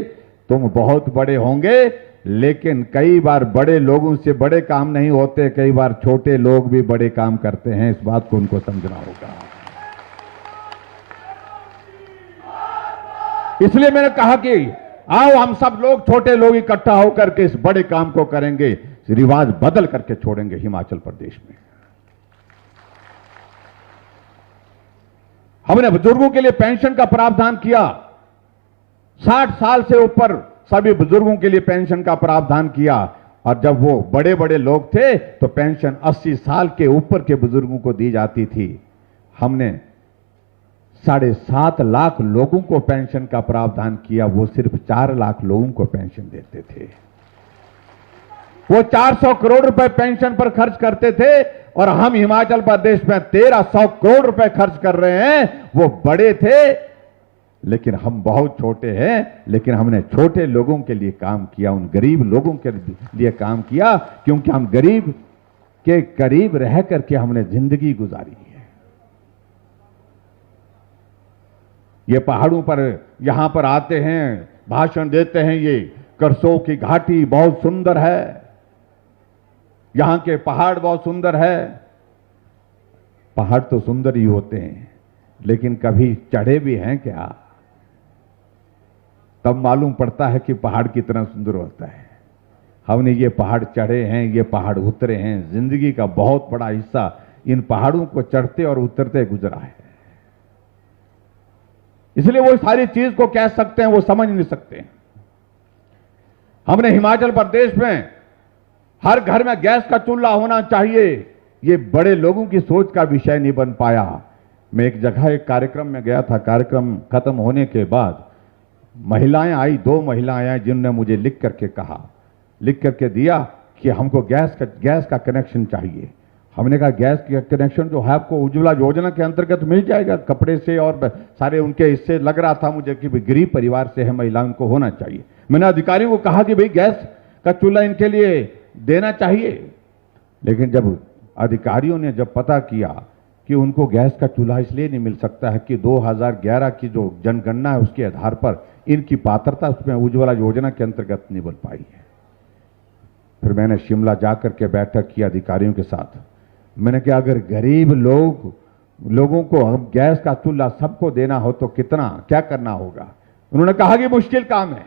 तुम बहुत बड़े होंगे, लेकिन कई बार बड़े लोगों से बड़े काम नहीं होते, कई बार छोटे लोग भी बड़े काम करते हैं, इस बात को उनको समझना होगा। इसलिए मैंने कहा कि आओ हम सब लोग छोटे लोग इकट्ठा होकर के इस बड़े काम को करेंगे, रिवाज बदल करके छोड़ेंगे हिमाचल प्रदेश में। हमने बुजुर्गों के लिए पेंशन का प्रावधान किया, 60 साल से ऊपर सभी बुजुर्गों के लिए पेंशन का प्रावधान किया, और जब वो बड़े बड़े लोग थे तो पेंशन 80 साल के ऊपर के बुजुर्गों को दी जाती थी। हमने 7.5 लाख लोगों को पेंशन का प्रावधान किया, वो सिर्फ 4 लाख लोगों को पेंशन देते थे। वो 400 करोड़ रुपए पेंशन पर खर्च करते थे, और हम हिमाचल प्रदेश में 1300 करोड़ रुपए खर्च कर रहे हैं। वो बड़े थे लेकिन हम बहुत छोटे हैं, लेकिन हमने छोटे लोगों के लिए काम किया, उन गरीब लोगों के लिए काम किया, क्योंकि हम गरीब के करीब रह करके हमने जिंदगी गुजारी है। ये पहाड़ों पर यहां पर आते हैं, भाषण देते हैं, ये करसों की घाटी बहुत सुंदर है, यहां के पहाड़ बहुत सुंदर है। पहाड़ तो सुंदर ही होते हैं, लेकिन कभी चढ़े भी हैं क्या? तब मालूम पड़ता है कि पहाड़ कितना सुंदर होता है। हमने ये पहाड़ चढ़े हैं, ये पहाड़ उतरे हैं, जिंदगी का बहुत बड़ा हिस्सा इन पहाड़ों को चढ़ते और उतरते गुजरा है। इसलिए वो सारी चीज को कह सकते हैं, वो समझ नहीं सकते। हमने हिमाचल प्रदेश में हर घर में गैस का चूल्हा होना चाहिए, ये बड़े लोगों की सोच का विषय नहीं बन पाया। मैं एक जगह एक कार्यक्रम में गया था, कार्यक्रम खत्म होने के बाद महिलाएं आई, 2 महिलाएं आई, जिन्होंने मुझे लिख करके कहा, लिख करके दिया कि हमको गैस का कनेक्शन चाहिए। हमने कहा गैस का कनेक्शन जो है आपको उज्ज्वला योजना के अंतर्गत मिल जाएगा, कपड़े से और सारे उनके इससे लग रहा था मुझे कि गरीब परिवार से है महिलाओं को होना चाहिए। मैंने अधिकारियों को कहा कि भाई गैस का चूल्हा इनके लिए देना चाहिए, लेकिन जब अधिकारियों ने जब पता किया कि उनको गैस का चूल्हा इसलिए नहीं मिल सकता है कि 2011 की जो जनगणना है उसके आधार पर इनकी पात्रता उसमें उज्ज्वला योजना के अंतर्गत नहीं बन पाई है। फिर मैंने शिमला जाकर के बैठक की अधिकारियों के साथ। मैंने कहा अगर गरीब लोगों को हम गैस का चूल्हा सबको देना हो तो क्या करना होगा? उन्होंने कहा कि मुश्किल काम है,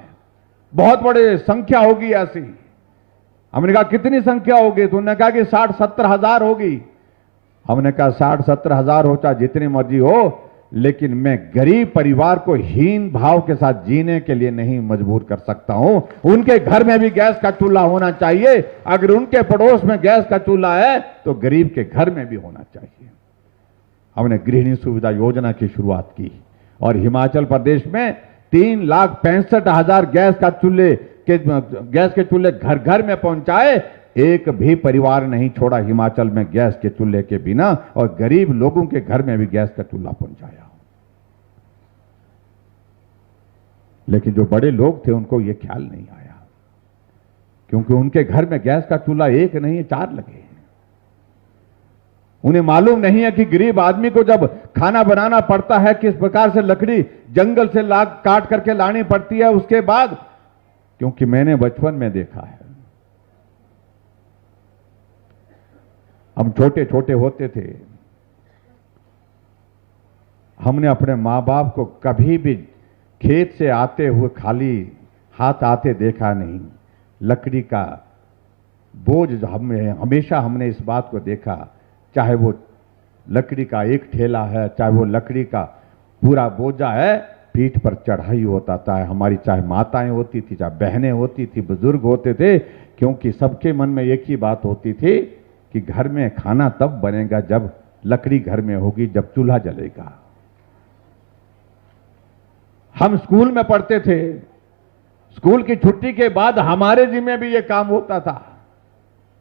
बहुत बड़ी संख्या होगी ऐसी। हमने कहा कितनी संख्या होगी? तो उन्होंने कहा कि 60-70 हजार होगी। हमने कहा 60-70 हजार हो चाहे जितनी मर्जी हो, लेकिन मैं गरीब परिवार को हीन भाव के साथ जीने के लिए नहीं मजबूर कर सकता हूं। उनके घर में भी गैस का चूल्हा होना चाहिए। अगर उनके पड़ोस में गैस का चूल्हा है तो गरीब के घर में भी होना चाहिए। हमने गृहिणी सुविधा योजना की शुरुआत की और हिमाचल प्रदेश में 3,65,000 गैस के चूल्हे घर घर में पहुंचाए। एक भी परिवार नहीं छोड़ा हिमाचल में गैस के चूल्हे के बिना, और गरीब लोगों के घर में भी गैस का चूल्हा पहुंचाया। लेकिन जो बड़े लोग थे उनको यह ख्याल नहीं आया, क्योंकि उनके घर में गैस का चूल्हा एक नहीं 4 लगे। उन्हें मालूम नहीं है कि गरीब आदमी को जब खाना बनाना पड़ता है किस प्रकार से लकड़ी जंगल से काट करके लानी पड़ती है। उसके बाद, क्योंकि मैंने बचपन में देखा है, हम छोटे छोटे होते थे, हमने अपने मां बाप को कभी भी खेत से आते हुए खाली हाथ आते देखा नहीं। लकड़ी का बोझ हमेशा हमने इस बात को देखा, चाहे वो लकड़ी का एक ठेला है, चाहे वो लकड़ी का पूरा बोझा है, पीठ पर चढ़ाई होता था। हमारी चाहे माताएं होती थी, चाहे बहनें होती थी, बुजुर्ग होते थे, क्योंकि सबके मन में एक ही बात होती थी कि घर में खाना तब बनेगा जब लकड़ी घर में होगी, जब चूल्हा जलेगा। हम स्कूल में पढ़ते थे, स्कूल की छुट्टी के बाद हमारे जिम्मे भी ये काम होता था,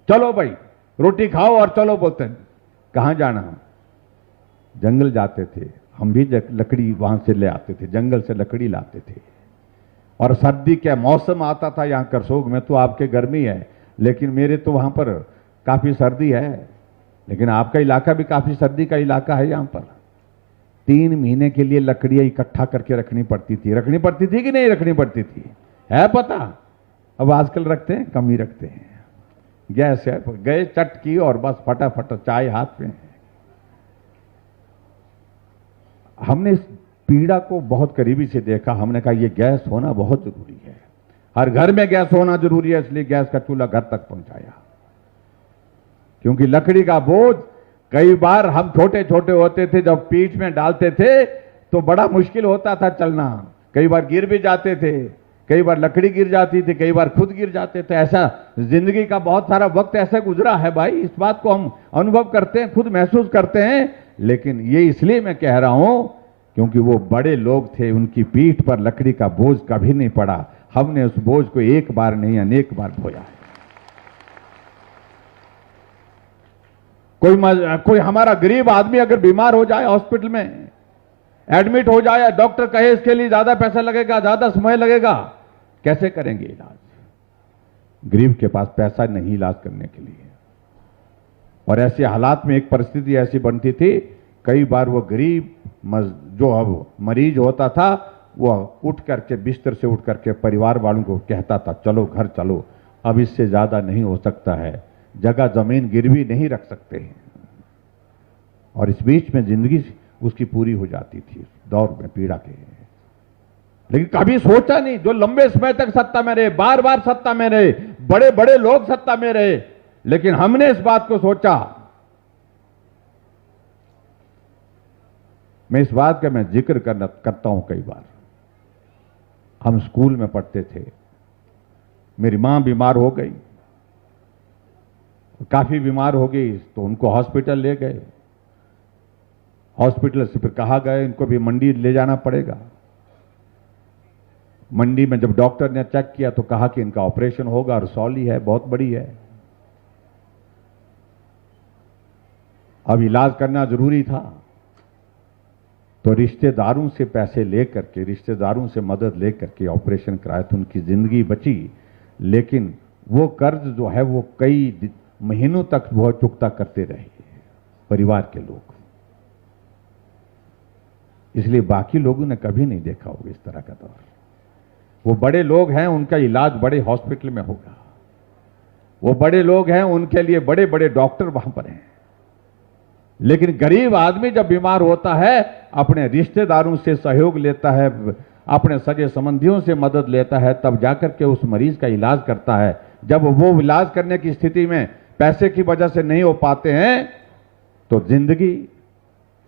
चलो भाई रोटी खाओ और चलो बोलते हैं। कहां जाना? जंगल जाते थे। हम भी लकड़ी वहां से ले आते थे, जंगल से लकड़ी लाते थे। और सर्दी का मौसम आता था यहाँ करसोग में, तो आपके गर्मी है, लेकिन मेरे तो वहां पर काफी सर्दी है, लेकिन आपका इलाका भी काफी सर्दी का इलाका है। यहाँ पर 3 महीने के लिए लकड़ियां इकट्ठा करके रखनी पड़ती थी कि नहीं रखनी पड़ती थी, है पता? अब आजकल रखते हैं, कम ही रखते हैं। गैस है, गए चट की और बस फटाफट चाय हाथ में। हमने इस पीड़ा को बहुत करीबी से देखा। हमने कहा यह गैस होना बहुत जरूरी है, हर घर में गैस होना जरूरी है, इसलिए गैस का चूल्हा घर तक पहुंचाया। क्योंकि लकड़ी का बोझ, कई बार हम छोटे छोटे होते थे, जब पीठ में डालते थे तो बड़ा मुश्किल होता था चलना। कई बार गिर भी जाते थे, कई बार लकड़ी गिर जाती थी, कई बार खुद गिर जाते थे। ऐसा जिंदगी का बहुत सारा वक्त ऐसा गुजरा है भाई, इस बात को हम अनुभव करते हैं, खुद महसूस करते हैं। लेकिन ये इसलिए मैं कह रहा हूं क्योंकि वो बड़े लोग थे, उनकी पीठ पर लकड़ी का बोझ कभी नहीं पड़ा। हमने उस बोझ को एक बार नहीं अनेक बार ढोया है। कोई हमारा गरीब आदमी अगर बीमार हो जाए, हॉस्पिटल में एडमिट हो जाए, डॉक्टर कहे इसके लिए ज्यादा पैसा लगेगा, ज्यादा समय लगेगा, कैसे करेंगे इलाज? गरीब के पास पैसा नहीं इलाज करने के लिए। और ऐसे हालात में एक परिस्थिति ऐसी बनती थी, कई बार वो गरीब जो अब मरीज होता था, वह उठ करके बिस्तर से उठ करके परिवार वालों को कहता था चलो घर चलो, अब इससे ज्यादा नहीं हो सकता है, जगह जमीन गिरवी नहीं रख सकते हैं। और इस बीच में जिंदगी उसकी पूरी हो जाती थी दौर में पीड़ा के। लेकिन कभी सोचा नहीं, जो लंबे समय तक सत्ता में रहे, बार बार सत्ता में रहे, बड़े बड़े लोग सत्ता में रहे, लेकिन हमने इस बात को सोचा। मैं इस बात का जिक्र करता हूं कई बार। हम स्कूल में पढ़ते थे, मेरी मां बीमार हो गई, काफी बीमार हो गई, तो उनको हॉस्पिटल ले गए। हॉस्पिटल से फिर कहा गया इनको भी मंडी ले जाना पड़ेगा। मंडी में जब डॉक्टर ने चेक किया तो कहा कि इनका ऑपरेशन होगा, रसौली है, बहुत बड़ी है, अब इलाज करना जरूरी था। तो रिश्तेदारों से पैसे लेकर के, रिश्तेदारों से मदद लेकर के ऑपरेशन कराया, तो उनकी जिंदगी बची। लेकिन वो कर्ज जो है वो कई महीनों तक वो चुकता करते रहे परिवार के लोग। इसलिए बाकी लोगों ने कभी नहीं देखा होगा इस तरह का दौर। वो बड़े लोग हैं, उनका इलाज बड़े हॉस्पिटल में होगा, वो बड़े लोग हैं, उनके लिए बड़े बड़े डॉक्टर वहां पर हैं। लेकिन गरीब आदमी जब बीमार होता है, अपने रिश्तेदारों से सहयोग लेता है, अपने सगे संबंधियों से मदद लेता है, तब जाकर के उस मरीज का इलाज करता है। जब वो इलाज करने की स्थिति में पैसे की वजह से नहीं हो पाते हैं, तो जिंदगी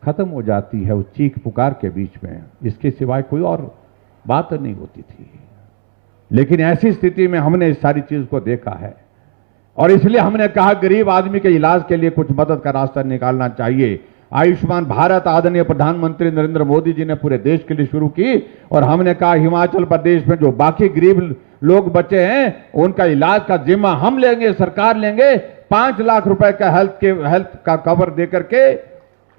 खत्म हो जाती है उस चीख पुकार के बीच में। इसके सिवाय कोई और बात नहीं होती थी। लेकिन ऐसी स्थिति में हमने इस सारी चीज को देखा है, और इसलिए हमने कहा गरीब आदमी के इलाज के लिए कुछ मदद का रास्ता निकालना चाहिए। आयुष्मान भारत आदरणीय प्रधानमंत्री नरेंद्र मोदी जी ने पूरे देश के लिए शुरू की, और हमने कहा हिमाचल प्रदेश में जो बाकी गरीब लोग बचे हैं, उनका इलाज का जिम्मा हम लेंगे, सरकार लेंगे। 5 लाख रुपए का हेल्थ का कवर देकर के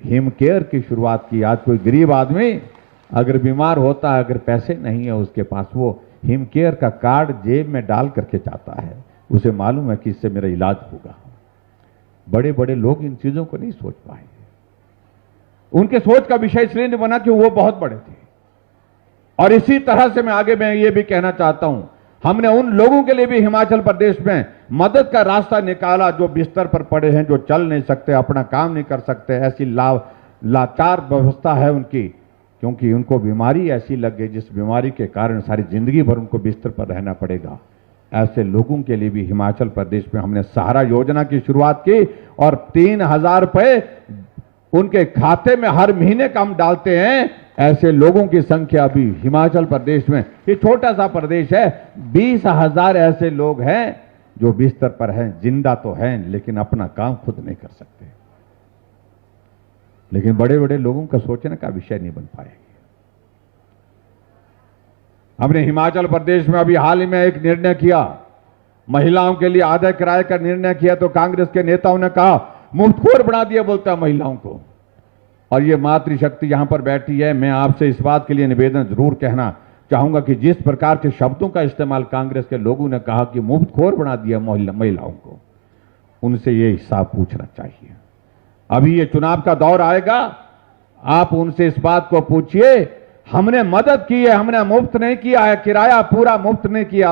हिम केयर की शुरुआत की। आज कोई गरीब आदमी अगर बीमार होता है, अगर पैसे नहीं है उसके पास, वो हिम केयर का कार्ड जेब में डाल करके जाता है, उसे मालूम है कि इससे मेरा इलाज होगा। बड़े बड़े लोग इन चीजों को नहीं सोच पाए। उनके सोच का विषय इसलिए नहीं बना कि वो बहुत बड़े थे। और इसी तरह से मैं ये भी कहना चाहता हूं, हमने उन लोगों के लिए भी हिमाचल प्रदेश में मदद का रास्ता निकाला जो बिस्तर पर पड़े हैं, जो चल नहीं सकते, अपना काम नहीं कर सकते, ऐसी लाचार व्यवस्था है उनकी, क्योंकि उनको बीमारी ऐसी लग गई जिस बीमारी के कारण सारी जिंदगी भर उनको बिस्तर पर रहना पड़ेगा। ऐसे लोगों के लिए भी हिमाचल प्रदेश में हमने सहारा योजना की शुरुआत की, और 3000 रुपए उनके खाते में हर महीने का हम डालते हैं। ऐसे लोगों की संख्या अभी हिमाचल प्रदेश में, ये छोटा सा प्रदेश है, 20,000 ऐसे लोग हैं जो बिस्तर पर हैं, जिंदा तो हैं लेकिन अपना काम खुद नहीं कर सकते। लेकिन बड़े बड़े लोगों का सोचने का विषय नहीं बन पाएगा। हमने हिमाचल प्रदेश में अभी हाल ही में एक निर्णय किया, महिलाओं के लिए आधा किराए का निर्णय किया, तो कांग्रेस के नेताओं ने कहा मुफ्तखोर बना दिया, बोलता महिलाओं को। और ये मातृशक्ति यहां पर बैठी है, मैं आपसे इस बात के लिए निवेदन जरूर कहना चाहूंगा कि जिस प्रकार के शब्दों का इस्तेमाल कांग्रेस के लोगों ने कहा कि मुफ्तखोर बना दिया महिलाओं को, उनसे ये हिसाब पूछना चाहिए। अभी ये चुनाव का दौर आएगा, आप उनसे इस बात को पूछिए, हमने मदद की है, हमने मुफ्त नहीं किया है, किराया पूरा मुफ्त नहीं किया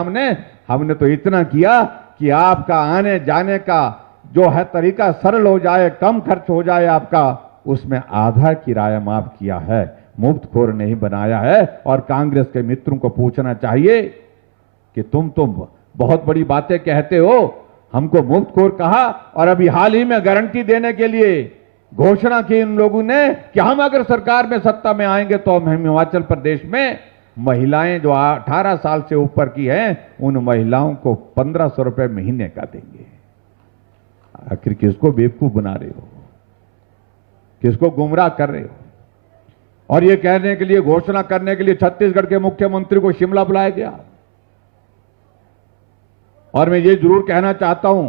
हमने तो इतना किया कि आपका आने जाने का जो है तरीका सरल हो जाए, कम खर्च हो जाए आपका, उसमें आधा किराया माफ किया है, मुफ्तखोर नहीं बनाया है। और कांग्रेस के मित्रों को पूछना चाहिए कि तुम तो बहुत बड़ी बातें कहते हो, हमको मुफ्तखोर कहा, और अभी हाल ही में गारंटी देने के लिए घोषणा की इन लोगों ने कि हम अगर सरकार में सत्ता में आएंगे तो हम हिमाचल प्रदेश में महिलाएं जो 18 साल से ऊपर की हैं उन महिलाओं को 1500 रुपए महीने का देंगे। आखिर किसको बेवकूफ बना रहे हो, किसको गुमराह कर रहे हो? और ये कहने के लिए, घोषणा करने के लिए छत्तीसगढ़ के मुख्यमंत्री को शिमला बुलाया गया। और मैं ये जरूर कहना चाहता हूं,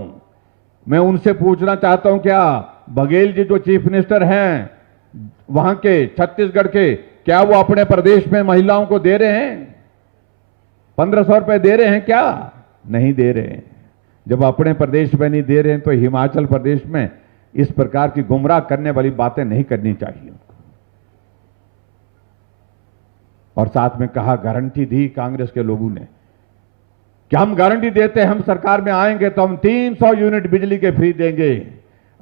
मैं उनसे पूछना चाहता हूं, क्या बघेल जी जो चीफ मिनिस्टर हैं वहां के छत्तीसगढ़ के, क्या वो अपने प्रदेश में महिलाओं को दे रहे हैं? 1500 रुपए दे रहे हैं क्या? नहीं दे रहे हैं। जब अपने प्रदेश में नहीं दे रहे हैं तो हिमाचल प्रदेश में इस प्रकार की गुमराह करने वाली बातें नहीं करनी चाहिए। और साथ में कहा, गारंटी दी कांग्रेस के लोगों ने कि हम गारंटी देते हैं, हम सरकार में आएंगे तो हम 300 यूनिट बिजली के फ्री देंगे।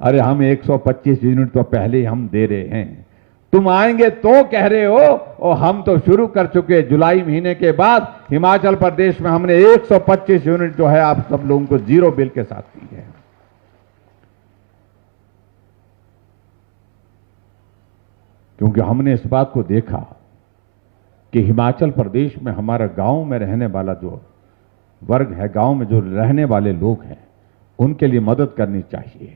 अरे हम 125 यूनिट तो पहले हम दे रहे हैं, तुम आएंगे तो कह रहे हो, और हम तो शुरू कर चुके। जुलाई महीने के बाद हिमाचल प्रदेश में हमने 125 यूनिट जो है आप सब लोगों को जीरो बिल के साथ दी है। क्योंकि हमने इस बात को देखा कि हिमाचल प्रदेश में हमारा गांव में रहने वाला जो वर्ग है, गांव में जो रहने वाले लोग हैं, उनके लिए मदद करनी चाहिए।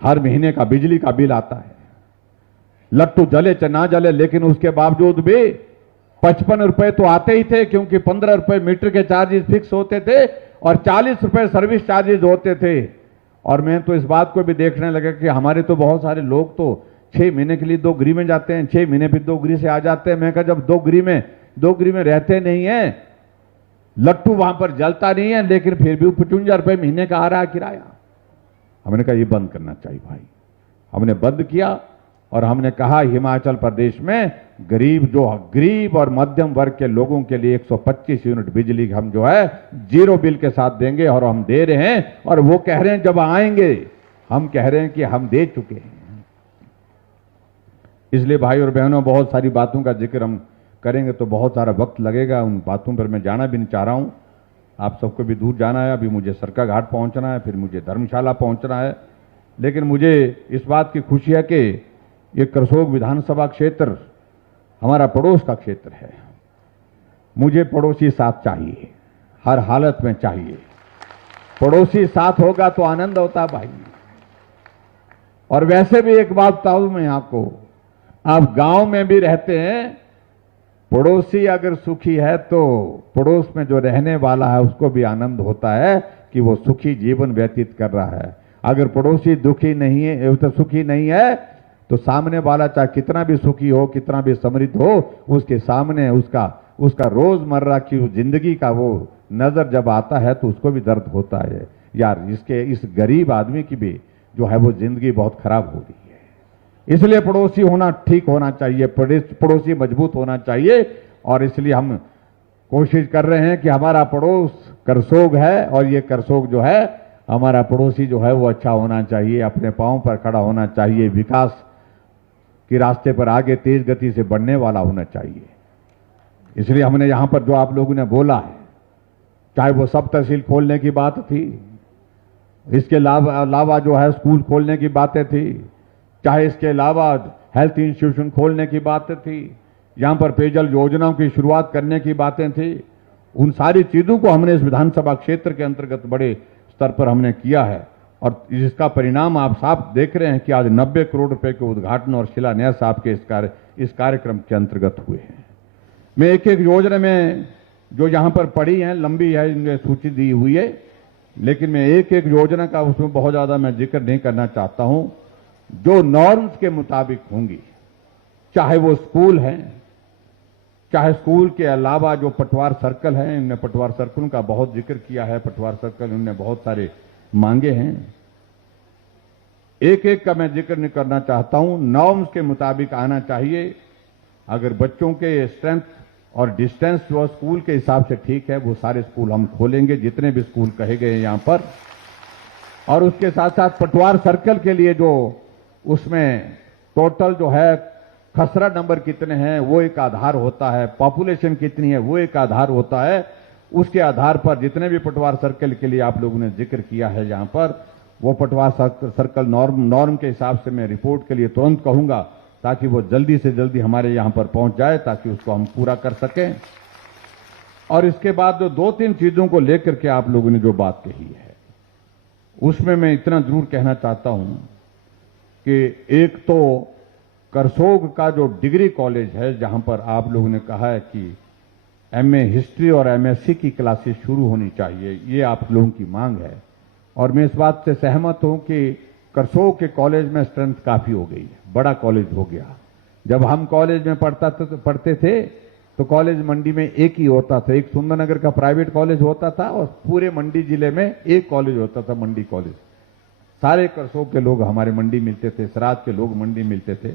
हर महीने का बिजली का बिल आता है, लट्टू जले चाहे ना जले, लेकिन उसके बावजूद भी 55 रुपए तो आते ही थे, क्योंकि 15 रुपए मीटर के चार्जेस फिक्स होते थे और 40 रुपए सर्विस चार्जेस होते थे। और मैं तो इस बात को भी देखने लगा कि हमारे तो बहुत सारे लोग तो 6 महीने के लिए 2 गृह में जाते हैं, 6 महीने फिर 2 गृह से आ जाते हैं। मैं कहा, जब 2 गृह में रहते नहीं है, लट्टू वहां पर जलता नहीं है, लेकिन फिर भी 55 रुपए महीने का आ रहा है किराया। हमने कहा ये बंद करना चाहिए भाई। हमने बंद किया और हमने कहा हिमाचल प्रदेश में गरीब और मध्यम वर्ग के लोगों के लिए 125 यूनिट बिजली हम जो है जीरो बिल के साथ देंगे, और हम दे रहे हैं। और वो कह रहे हैं जब आएंगे, हम कह रहे हैं कि हम दे चुके हैं। इसलिए भाई और बहनों, बहुत सारी बातों का जिक्र हम करेंगे तो बहुत सारा वक्त लगेगा, उन बातों पर मैं जाना भी नहीं चाह रहा हूं। आप सबको भी दूर जाना है, अभी मुझे सरका घाट पहुंचना है, फिर मुझे धर्मशाला पहुंचना है। लेकिन मुझे इस बात की खुशी है कि ये करसोग विधानसभा क्षेत्र हमारा पड़ोस का क्षेत्र है। मुझे पड़ोसी साथ चाहिए, हर हालत में चाहिए। पड़ोसी साथ होगा तो आनंद होता भाई। और वैसे भी एक बात बताऊं मैं आपको, आप गांव में भी रहते हैं, पड़ोसी अगर सुखी है तो पड़ोस में जो रहने वाला है उसको भी आनंद होता है कि वो सुखी जीवन व्यतीत कर रहा है। अगर पड़ोसी दुखी नहीं है, तो सुखी नहीं है, तो सामने वाला चाहे कितना भी सुखी हो, कितना भी समृद्ध हो, उसके सामने उसका रोजमर्रा की जिंदगी का वो नजर जब आता है तो उसको भी दर्द होता है, यार इस गरीब आदमी की भी जो है वो जिंदगी बहुत खराब हो रही है। इसलिए पड़ोसी होना ठीक होना चाहिए, पड़ोसी मजबूत होना चाहिए। और इसलिए हम कोशिश कर रहे हैं कि हमारा पड़ोस करसोग है, और ये करसोग जो है हमारा पड़ोसी जो है वो अच्छा होना चाहिए, अपने पांव पर खड़ा होना चाहिए, विकास के रास्ते पर आगे तेज गति से बढ़ने वाला होना चाहिए। इसलिए हमने यहां पर जो आप लोगों ने बोला है, चाहे वो सब तहसील खोलने की बात थी, इसके अलावा जो है स्कूल खोलने की बातें थी, चाहे इसके अलावा हेल्थ इंस्टीट्यूशन खोलने की बातें थी, यहां पर पेयजल योजनाओं की शुरुआत करने की बातें थी, उन सारी चीजों को हमने इस विधानसभा क्षेत्र के अंतर्गत बड़े स्तर पर हमने किया है। और इसका परिणाम आप साफ देख रहे हैं कि आज 90 करोड़ रुपए के उद्घाटन और शिलान्यास आपके इस कार्यक्रम के अंतर्गत हुए हैं। मैं एक एक योजना में जो यहां पर पड़ी है, लंबी है, इनमें सूची दी हुई है, लेकिन मैं एक एक योजना का उसमें बहुत ज्यादा मैं जिक्र नहीं करना चाहता हूं। जो नॉर्म्स के मुताबिक होंगी, चाहे वो स्कूल हैं, चाहे स्कूल के अलावा जो पटवार सर्कल हैं, इनने पटवार सर्कल का बहुत जिक्र किया है, पटवार सर्कल इनने बहुत सारे मांगे हैं, एक एक का मैं जिक्र नहीं करना चाहता हूं। नॉर्म्स के मुताबिक आना चाहिए। अगर बच्चों के स्ट्रेंथ और डिस्टेंस जो स्कूल के हिसाब से ठीक है, वो सारे स्कूल हम खोलेंगे, जितने भी स्कूल कहे गए यहां पर। और उसके साथ साथ पटवार सर्कल के लिए जो उसमें टोटल जो है खसरा नंबर कितने हैं वो एक आधार होता है, पॉपुलेशन कितनी है वो एक आधार होता है। उसके आधार पर जितने भी पटवार सर्कल के लिए आप लोगों ने जिक्र किया है यहां पर, वो पटवार सर्कल नॉर्म के हिसाब से मैं रिपोर्ट के लिए तुरंत कहूंगा, ताकि वो जल्दी से जल्दी हमारे यहां पर पहुंच जाए, ताकि उसको हम पूरा कर सकें। और इसके बाद जो 2-3 चीजों को लेकर के आप लोगों ने जो बात कही है, उसमें मैं इतना जरूर कहना चाहता हूं कि एक तो करसोग का जो डिग्री कॉलेज है, जहां पर आप लोगों ने कहा है कि एमए हिस्ट्री और एमएससी की क्लासेस शुरू होनी चाहिए, ये आप लोगों की मांग है। और मैं इस बात से सहमत हूं कि करसोग के कॉलेज में स्ट्रेंथ काफी हो गई है, बड़ा कॉलेज हो गया। जब हम कॉलेज में पढ़ते थे तो कॉलेज मंडी में एक ही होता था, एक सुंदरनगर का प्राइवेट कॉलेज होता था और पूरे मंडी जिले में एक कॉलेज होता था, मंडी कॉलेज। सारे करसोग के लोग हमारे मंडी मिलते थे, सराज के लोग मंडी मिलते थे।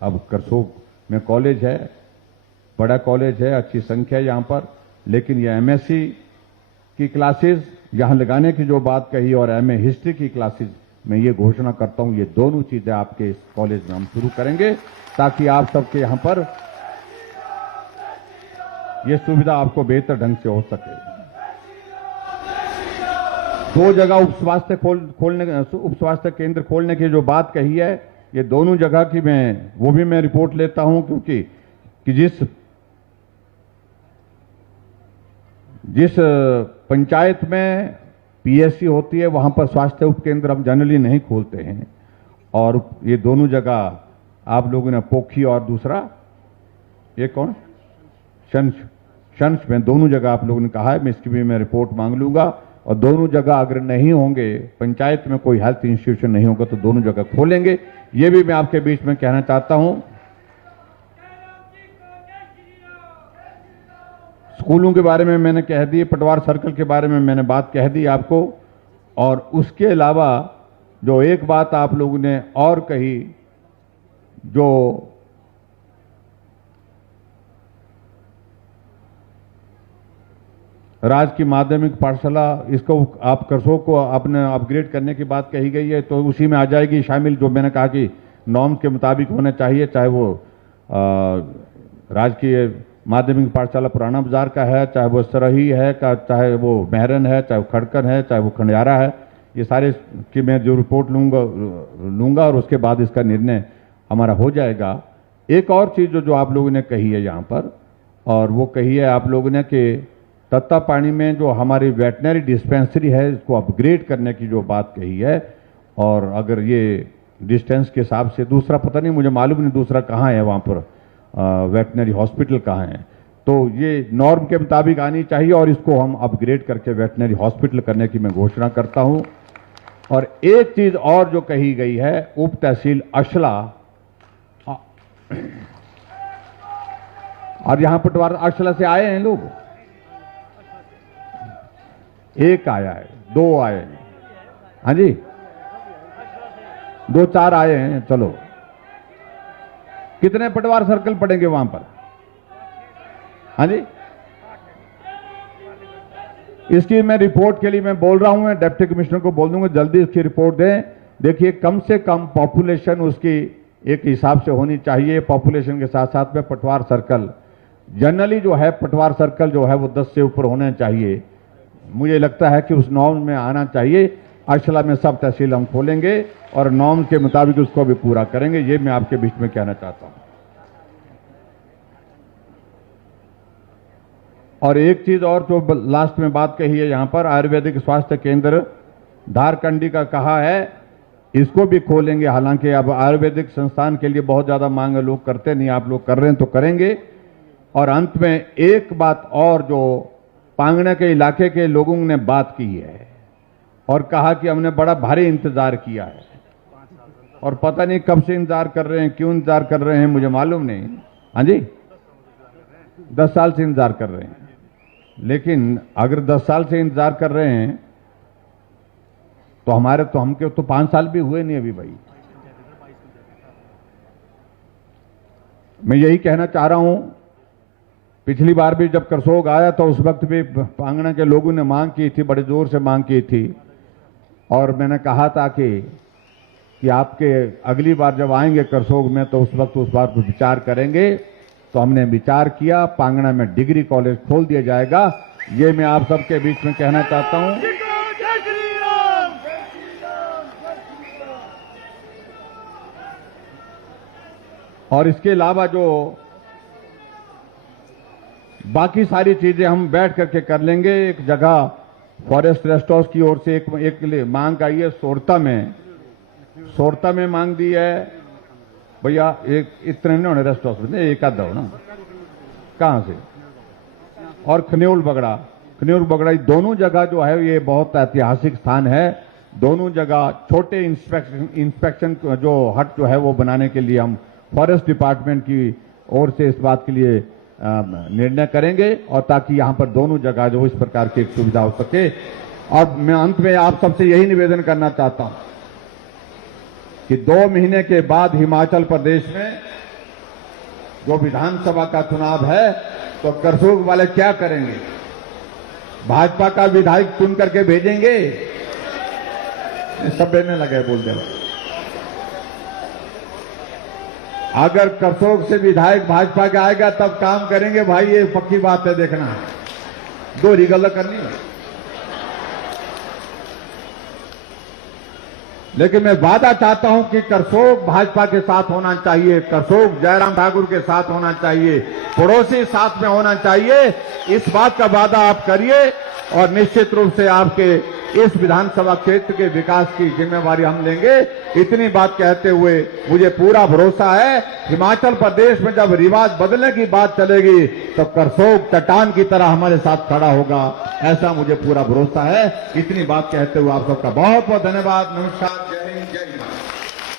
अब करसोग में कॉलेज है, बड़ा कॉलेज है, अच्छी संख्या है यहां पर, लेकिन ये एमएससी की क्लासेस यहां लगाने की जो बात कही और एमए हिस्ट्री की क्लासेस, मैं ये घोषणा करता हूं, ये दोनों चीजें आपके इस कॉलेज में हम शुरू करेंगे, ताकि आप सबके यहां पर ये सुविधा आपको बेहतर ढंग से हो सके। 2 जगह उप स्वास्थ्य केंद्र खोलने की जो बात कही है, ये दोनों जगह की वो भी मैं रिपोर्ट लेता हूं, क्योंकि कि जिस पंचायत में पीएससी होती है वहां पर स्वास्थ्य उपकेंद्र हम जनरली नहीं खोलते हैं, और ये दोनों जगह आप लोगों ने पोखी और दूसरा ये कौन शंश में, दोनों जगह आप लोगों ने कहा है, मैं इसकी भी मैं रिपोर्ट मांग लूंगा। और दोनों जगह अगर नहीं होंगे, पंचायत में कोई हेल्थ इंस्टीट्यूशन नहीं होगा, तो दोनों जगह खोलेंगे। ये भी मैं आपके बीच में कहना चाहता हूं। स्कूलों के बारे में मैंने कह दी, पटवार सर्कल के बारे में मैंने बात कह दी आपको। और उसके अलावा जो एक बात आप लोगों ने और कही, जो राजकीय माध्यमिक पाठशाला, इसको आप करसोग को अपने अपग्रेड करने की बात कही गई है, तो उसी में आ जाएगी शामिल, जो मैंने कहा कि नॉर्म्स के मुताबिक होना चाहिए, चाहे वो राजकीय माध्यमिक पाठशाला पुराना बाजार का है, चाहे वो सरही है, चाहे वो मेहरन है, चाहे वो खड़कन है, चाहे वो खंडियारा है। ये सारे की मैं जो रिपोर्ट लूंगा और उसके बाद इसका निर्णय हमारा हो जाएगा। एक और चीज जो आप लोगों ने कही है यहाँ पर, और वो कही है आप लोगों ने कि तत्तापानी में जो हमारी वेटनरी डिस्पेंसरी है, इसको अपग्रेड करने की जो बात कही है। और अगर ये डिस्टेंस के हिसाब से, दूसरा पता नहीं, मुझे मालूम नहीं दूसरा कहाँ है वहाँ पर, वेटनरी हॉस्पिटल कहाँ है, तो ये नॉर्म के मुताबिक आनी चाहिए, और इसको हम अपग्रेड करके वेटनरी हॉस्पिटल करने की मैं घोषणा करता हूँ। और एक चीज और जो कही गई है, उप तहसील अशला, और यहां पटवार अशला से आए हैं लोग, एक आया है, 2 आए हैं, हाँ जी 2-4 आए हैं। चलो, कितने पटवार सर्कल पड़ेंगे वहां पर, हाँ जी? इसकी मैं रिपोर्ट के लिए मैं बोल रहा हूं, मैं डिप्टी कमिश्नर को बोल दूंगा जल्दी इसकी रिपोर्ट दें। देखिए, कम से कम पॉपुलेशन उसकी एक हिसाब से होनी चाहिए, पॉपुलेशन के साथ साथ में पटवार सर्कल जनरली जो है, पटवार सर्कल जो है वो 10 से ऊपर होने चाहिए। मुझे लगता है कि उस नॉर्म में आना चाहिए। अशला में सब तहसील हम खोलेंगे और नॉर्म के मुताबिक उसको भी पूरा करेंगे, ये मैं आपके बीच में कहना चाहता हूं। और एक चीज और जो लास्ट में बात कही है यहां पर, आयुर्वेदिक स्वास्थ्य केंद्र धारकंडी का कहा है, इसको भी खोलेंगे। हालांकि अब आयुर्वेदिक संस्थान के लिए बहुत ज्यादा मांग है, लोग करते नहीं, आप लोग कर रहे हैं तो करेंगे। और अंत में एक बात और, जो पांगणे के इलाके के लोगों ने बात की है और कहा कि हमने बड़ा भारी इंतजार किया है, और पता नहीं कब से इंतजार कर रहे हैं, क्यों इंतजार कर रहे हैं मुझे मालूम नहीं। हाँ जी, 10 साल से इंतजार कर रहे हैं। लेकिन अगर 10 साल से इंतजार कर रहे हैं तो हमके तो 5 साल भी हुए नहीं अभी भाई। मैं यही कहना चाह रहा हूं, पिछली बार भी जब करसोग आया तो उस वक्त भी पांगणा के लोगों ने मांग की थी, बड़े जोर से मांग की थी, और मैंने कहा था कि आपके अगली बार जब आएंगे करसोग में तो उस वक्त उस बार पर विचार करेंगे। तो हमने विचार किया, पांगणा में डिग्री कॉलेज खोल दिया जाएगा। ये मैं आप सबके बीच में कहना चाहता हूं। और इसके अलावा जो बाकी सारी चीजें हम बैठ करके कर लेंगे। एक जगह फॉरेस्ट रेस्ट हाउस की ओर से एक मांग आई है, सोरता में मांग दी है भैया। एक इतने नहीं होने रेस्ट हाउस में, एक आधा हो ना, कहां से। और खन्योल बगड़ा दोनों जगह जो है ये बहुत ऐतिहासिक स्थान है। दोनों जगह छोटे इंस्पेक्शन जो हट जो है वो बनाने के लिए हम फॉरेस्ट डिपार्टमेंट की ओर से इस बात के लिए निर्णय करेंगे, और ताकि यहां पर दोनों जगह जो इस प्रकार की सुविधा हो सके। और मैं अंत में आप सबसे यही निवेदन करना चाहता हूं कि 2 महीने के बाद हिमाचल प्रदेश में जो विधानसभा का चुनाव है तो करसोग वाले क्या करेंगे? भाजपा का विधायक चुन करके भेजेंगे? सब बेचने लगे बोलते हैं। अगर करसोग से विधायक भाजपा का आएगा तब काम करेंगे भाई, ये पक्की बात है, देखना। दोहरी गलत करनी है। लेकिन मैं वादा चाहता हूं कि करसोग भाजपा के साथ होना चाहिए, करसोग जयराम ठाकुर के साथ होना चाहिए, पड़ोसी साथ में होना चाहिए। इस बात का वादा आप करिए और निश्चित रूप से आपके इस विधानसभा क्षेत्र के विकास की जिम्मेवारी हम लेंगे। इतनी बात कहते हुए मुझे पूरा भरोसा है, हिमाचल प्रदेश में जब रिवाज बदलने की बात चलेगी तो करसोग चट्टान की तरह हमारे साथ खड़ा होगा, ऐसा मुझे पूरा भरोसा है। इतनी बात कहते हुए आप सबका बहुत बहुत धन्यवाद। नमस्कार, जय हिंद, जय